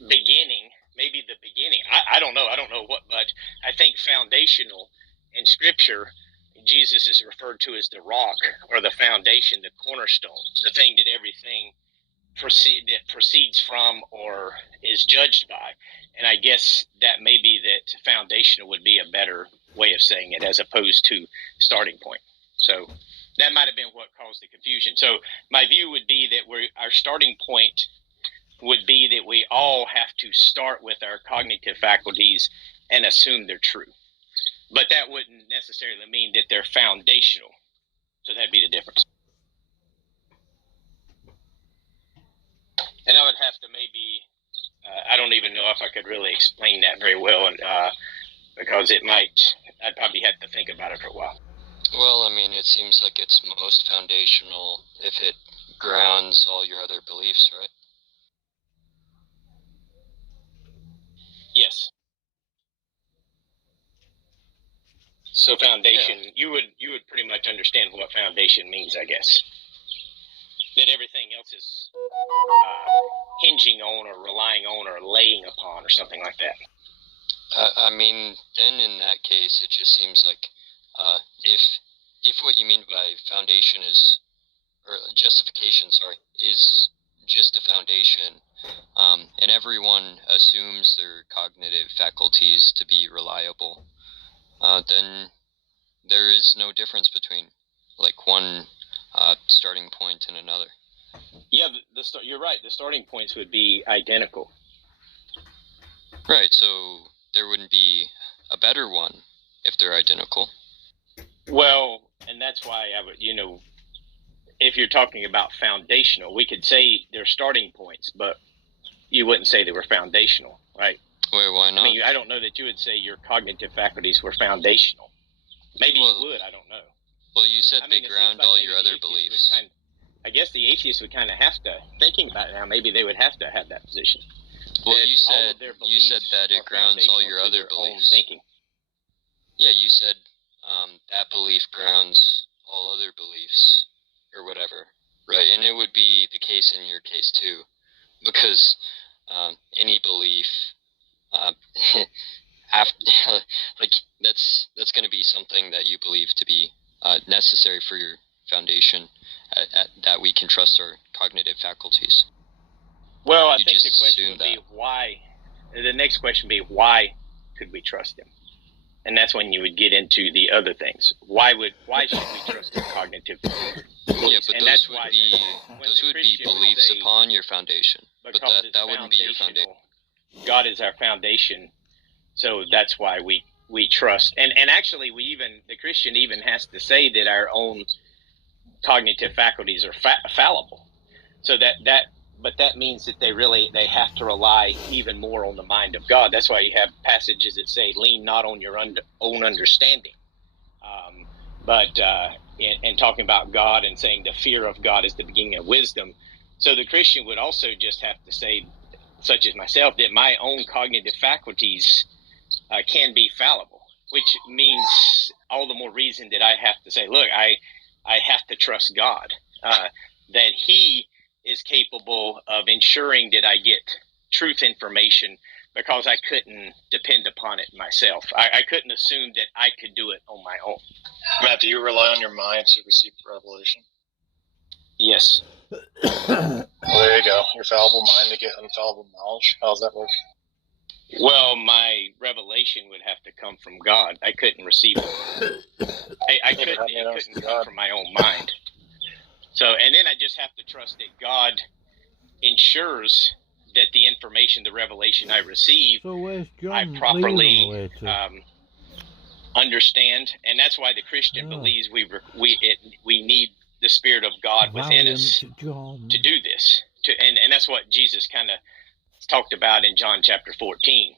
beginning, maybe the beginning. I don't know. I don't know what, but I think foundational in Scripture, Jesus is referred to as the rock or the foundation, the cornerstone, the thing that everything proceeds from or is judged by. And I guess that maybe that foundational would be a better way of saying it as opposed to starting point. So that might have been what caused the confusion. So my view would be that our starting point would be that we all have to start with our cognitive faculties and assume they're true. But that wouldn't necessarily mean that they're foundational. So that'd be the difference. And I would have to maybe, I don't even know if I could really explain that very well, and because I'd probably have to think about it for a while. Well, I mean, it seems like it's most foundational if it grounds all your other beliefs, right? Yes. So foundation, you would pretty much understand what foundation means, I guess. That everything else is hinging on or relying on or laying upon or something like that. I mean, then in that case, it just seems like if what you mean by foundation is or justification, sorry, is just a foundation, and everyone assumes their cognitive faculties to be reliable, then there is no difference between like one starting point and another. Yeah, you're right. The starting points would be identical. Right, so there wouldn't be a better one if they're identical. Well, and that's why I would, if you're talking about foundational, we could say they're starting points, but you wouldn't say they were foundational, right? Wait, why not? I mean, I don't know that you would say your cognitive faculties were foundational. Maybe you would, I don't know. Well, you said they ground all your other beliefs. I guess the atheists would kind of have to, thinking about it now, maybe they would have to have that position. Well, you said that it grounds all your other beliefs. Thinking. Yeah, you said that belief grounds all other beliefs, or whatever, right? And it would be the case in your case too, because any belief, that's going to be something that you believe to be necessary for your foundation, that we can trust our cognitive faculties. Well, I think the question would be why. The next question would be why could we trust him? And that's when you would get into the other things. Why should we trust his cognitive beliefs? Yeah, but those would be beliefs upon your foundation. But that wouldn't be your foundation. God is our foundation, so that's why we trust. And actually, the Christian even has to say that our own cognitive faculties are fallible. So but that means that they have to rely even more on the mind of God. That's why you have passages that say, lean not on your own understanding. But in talking about God and saying the fear of God is the beginning of wisdom. So the Christian would also just have to say, such as myself, that my own cognitive faculties can be fallible, which means all the more reason that I have to say, look, I have to trust God, that he is capable of ensuring that I get truth information, because I couldn't depend upon it myself. I couldn't assume that I could do it on my own. Matt, do you rely on your mind to receive revelation? Yes. Well, there you go. Your fallible mind to get infallible knowledge. How does that work? Well, my revelation would have to come from God. I couldn't receive it. It couldn't come from my own mind. So, and then I just have to trust that God ensures that the information, the revelation I receive, I properly understand. And that's why the Christian believes we need the Spirit of God within us to do this. And that's what Jesus kind of talked about in John chapter 14,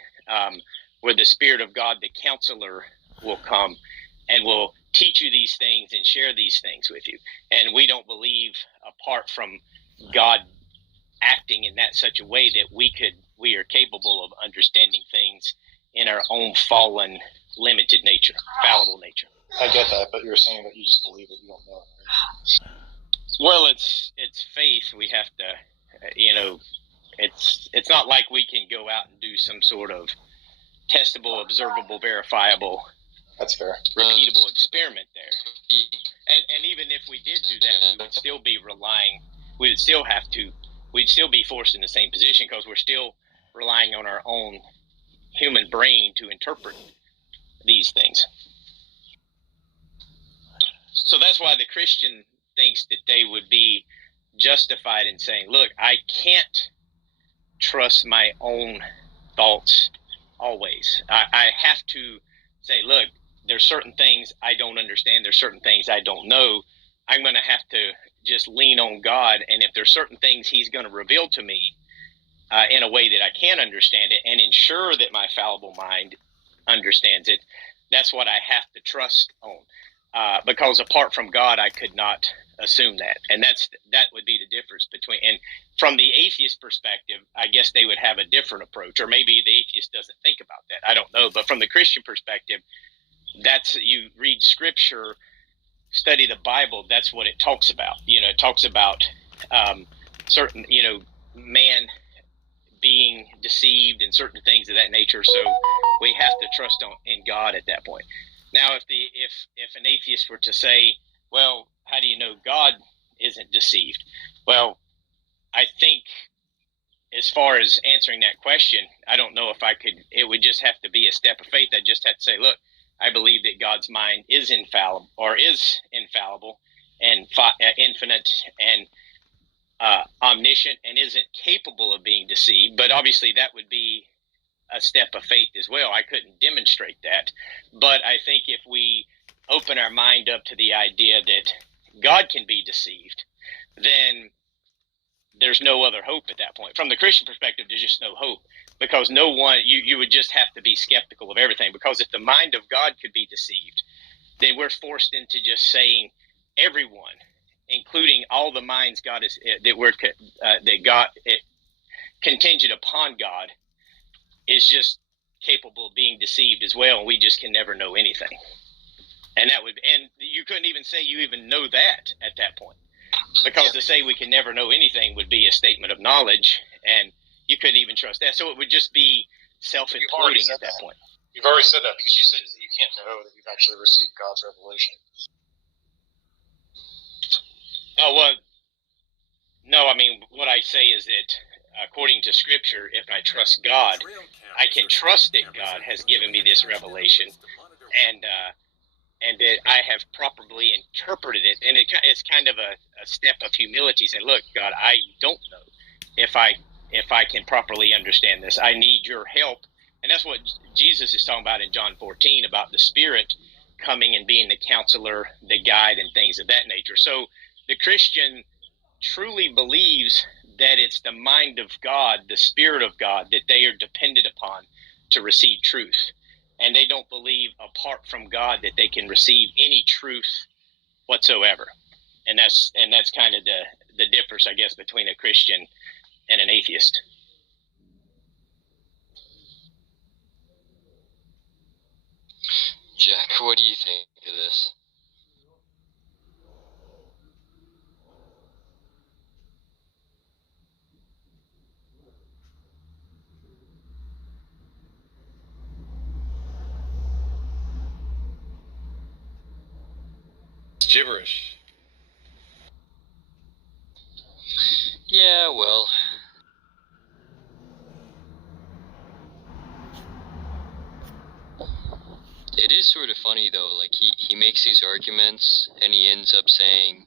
where the Spirit of God, the Counselor, will come and will teach you these things and share these things with you. And we don't believe, apart from God acting in that such a way, that we are capable of understanding things in our own fallen, limited nature, fallible nature. I get that, but you're saying that you just believe it, you don't know it, right? Well, it's faith. We have to, it's not like we can go out and do some sort of testable, observable, verifiable, that's fair, repeatable experiment there. And even if we did do that, we would still be relying. We'd still be forced in the same position, because we're still relying on our own human brain to interpret these things. So that's why the Christian thinks that they would be justified in saying, look, I can't trust my own thoughts always. I have to say, look, there's certain things I don't understand. There's certain things I don't know. I'm going to have to just lean on God. And if there's certain things he's going to reveal to me in a way that I can understand it and ensure that my fallible mind understands it, that's what I have to trust on. Because apart from God, I could not assume that. And that would be the difference between, and from the atheist perspective, I guess they would have a different approach, or maybe the atheist doesn't think about that. I don't know. But from the Christian perspective, you read scripture, study the Bible, that's what it talks about. It talks about certain, man being deceived and certain things of that nature. So we have to trust in God at that point. Now, if an atheist were to say, well, how do you know God isn't deceived. Well, I think as far as answering that question, I don't know if I could. It would just have to be a step of faith. I just have to say, look, I believe that God's mind is infallible, and infinite and omniscient, and isn't capable of being deceived. But obviously, that would be a step of faith as well. I couldn't demonstrate that, but I think if we open our mind up to the idea that God can be deceived, then there's no other hope at that point. From the Christian perspective, there's just no hope, because no one, you would just have to be skeptical of everything, because if the mind of God could be deceived, then we're forced into just saying everyone, including all the minds God is, that God, contingent upon God, is just capable of being deceived as well, and we just can never know anything. And you couldn't even say you even know that at that point, because to say we can never know anything would be a statement of knowledge, and you couldn't even trust that. So it would just be self-imploding at that point. You've already said that, because you said that you can't know that you've actually received God's revelation. Oh, well, no, I mean, what I say is that according to Scripture, if I trust God, I can trust that God has given me this revelation, and that I have properly interpreted it. And it's kind of a step of humility, saying, look, God, I don't know if I can properly understand this. I need your help. And that's what Jesus is talking about in John 14, about the Spirit coming and being the counselor, the guide, and things of that nature. So the Christian truly believes that it's the mind of God, the Spirit of God, that they are dependent upon to receive truth. And they don't believe apart from God that they can receive any truth whatsoever. And that's kind of the difference, I guess, between a Christian and an atheist. Jack, what do you think of this? It's gibberish. Yeah, well, it is sort of funny though. Like he makes these arguments and he ends up saying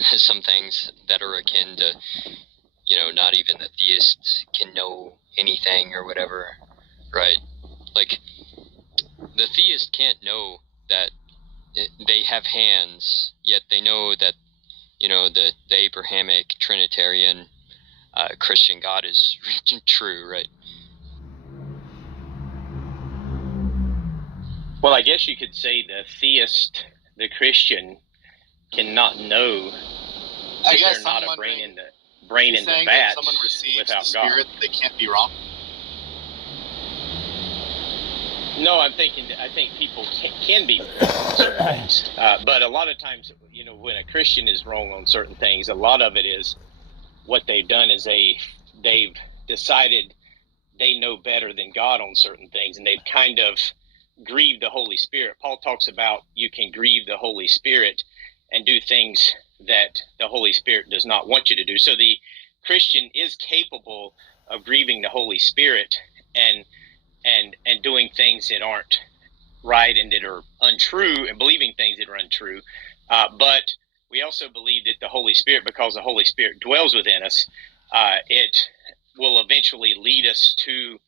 some things that are akin to, not even the theists can know anything or whatever, right? Like the theist can't know that they have hands, yet they know that the Abrahamic Trinitarian Christian God is true, right? Well, I guess you could say the theist, the Christian, cannot know if they're not a brain in the vat someone receives without the God. Spirit, they can't be wrong. No, I think people can be wrong on certain things, but a lot of times, when a Christian is wrong on certain things, a lot of it is what they've done is they've decided they know better than God on certain things, and they've kind of grieved the Holy Spirit. Paul talks about you can grieve the Holy Spirit and do things that the Holy Spirit does not want you to do. So the Christian is capable of grieving the Holy Spirit and doing things that aren't right and that are untrue, and believing things that are untrue. But we also believe that the Holy Spirit, because the Holy Spirit dwells within us, it will eventually lead us to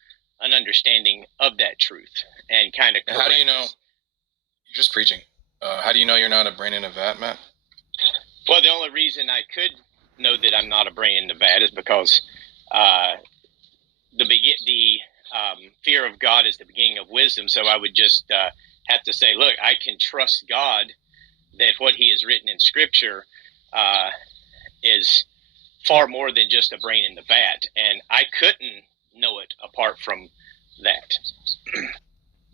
an understanding of that truth and kind of. How do you know? You're just preaching. How do you know you're not a brain in a vat, Matt? Well, the only reason I could know that I'm not a brain in the vat is because the fear of God is the beginning of wisdom. So I would just have to say, look, I can trust God that what He has written in Scripture is far more than just a brain in the vat, and I couldn't know it apart from that. I'm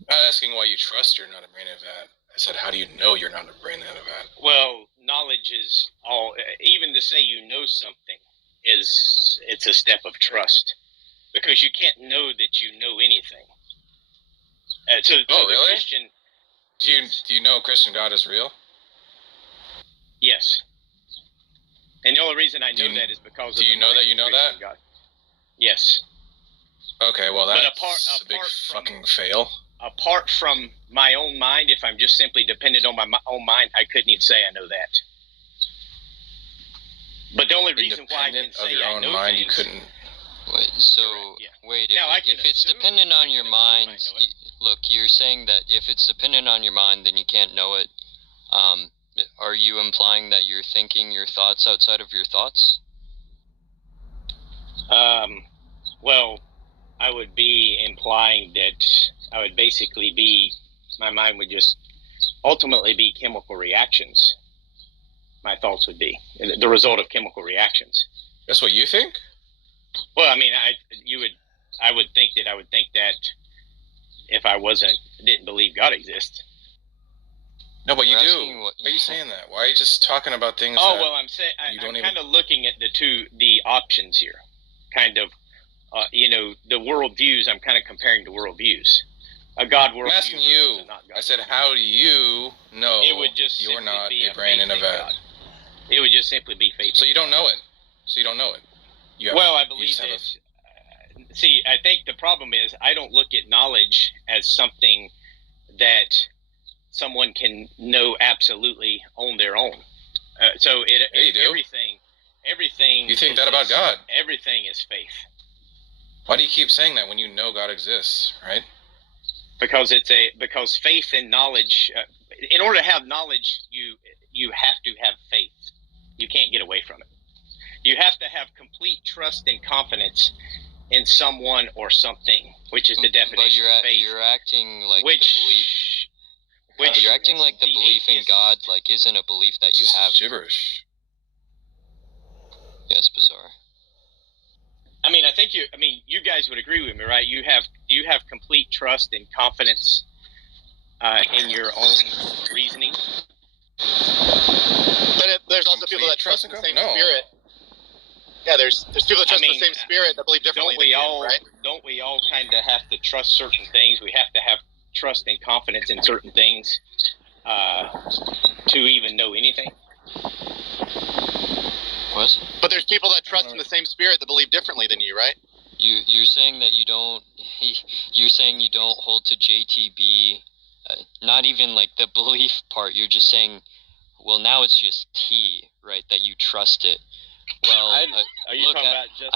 not asking why you trust you're not a brain in a vat. I said, how do you know you're not a brain in a vat? Well, knowledge is all. Even to say you know something it's a step of trust, because you can't know that you know anything. Really? Christian, Do you know Christian God is real? Yes. And the only reason I know that is because. Do you know that you know that? God. Yes. Okay, well But that's a big fucking fail. Apart from my own mind, if I'm just simply dependent on my own mind, I couldn't even say I know that. But the only reason why I can say of your I own know mind, things, you couldn't. Wait, so wait, if it's dependent on your mind, look, you're saying that if it's dependent on your mind, then you can't know it. Are you implying that you're thinking your thoughts outside of your thoughts? Well, I would be implying that I would basically be, my mind would just ultimately be chemical reactions. My thoughts would be the result of chemical reactions. That's what you think? Well, I mean, I would think that if I didn't believe God exists. No, but you do. Why are you saying that? Why are you just talking about things? Oh, that well, I'm saying I'm kind of looking at the options here, kind of, the worldviews. I'm kind of comparing the worldviews. A God worldview. I'm asking you. I said, how do you know you're not a brain in a vat? It would just simply be faith. So you don't know it. I believe that. See, I think the problem is I don't look at knowledge as something that someone can know absolutely on their own. Everything. You think that about God? Everything is faith. Why do you keep saying that when you know God exists, right? Because because faith and knowledge. In order to have knowledge, you have to have faith. You can't get away from it. You have to have complete trust and confidence in someone or something, which is the definition of faith. You're acting like you're acting like the belief in God isn't a belief that you have. Gibberish. Yeah, it's bizarre. I mean, you guys would agree with me, right? You have complete trust and confidence in your own reasoning. But there's also people that trust in the same spirit. Yeah, there's people that trust the same spirit that believe differently than you, right? Don't we all kind of have to trust certain things? We have to have trust and confidence in certain things to even know anything. What? But there's people that trust in the same spirit that believe differently than you, right? You're saying that you don't. You're saying you don't hold to JTB. Not even the belief part. You're just saying, well, now it's just T, right? That you trust it. Well, are you talking about just?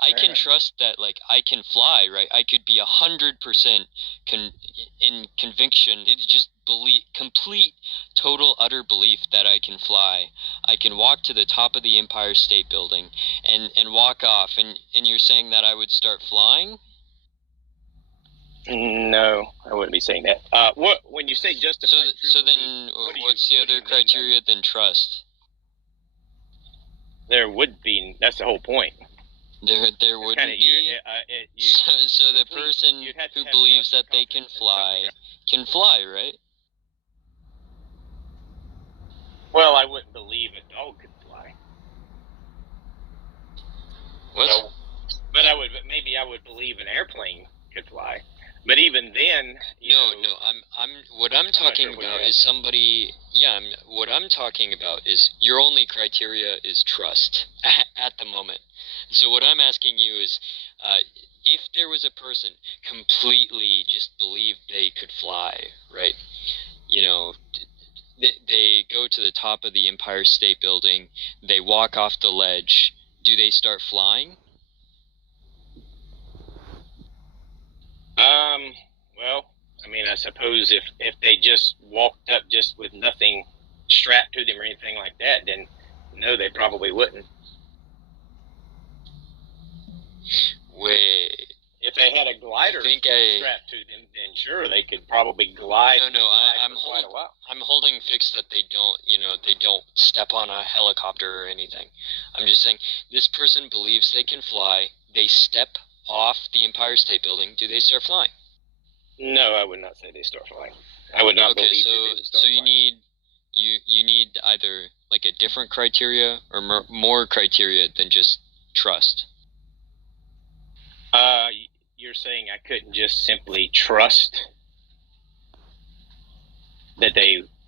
I can trust that. I can fly, right? I could be 100% in conviction. It's just complete, total, utter belief that I can fly. I can walk to the top of the Empire State Building and walk off. And you're saying that I would start flying? No, I wouldn't be saying that. When you say justified? So then, what's the other criteria than trust? There would be. That's the whole point. There wouldn't be. So the person who believes that they can fly, right? Well, I wouldn't believe a dog could fly. What? No. But maybe I would believe an airplane could fly. But even then, what I'm talking about is somebody. Yeah, what I'm talking about is your only criteria is trust at the moment. So what I'm asking you is, if there was a person completely just believed they could fly, right? They go to the top of the Empire State Building, they walk off the ledge. Do they start flying? Well, I suppose if they just walked up just with nothing strapped to them or anything like that, then no, they probably wouldn't. Wait. If they had a glider strapped to them, then sure, they could probably glide. No, I'm holding fixed that they don't step on a helicopter or anything. I'm just saying, this person believes they can fly, they step off the Empire State Building, do they start flying? No, I would not say they start flying. I would not believe they start so flying. you need either a different criteria or more criteria than just trust. You're saying I couldn't just simply trust that they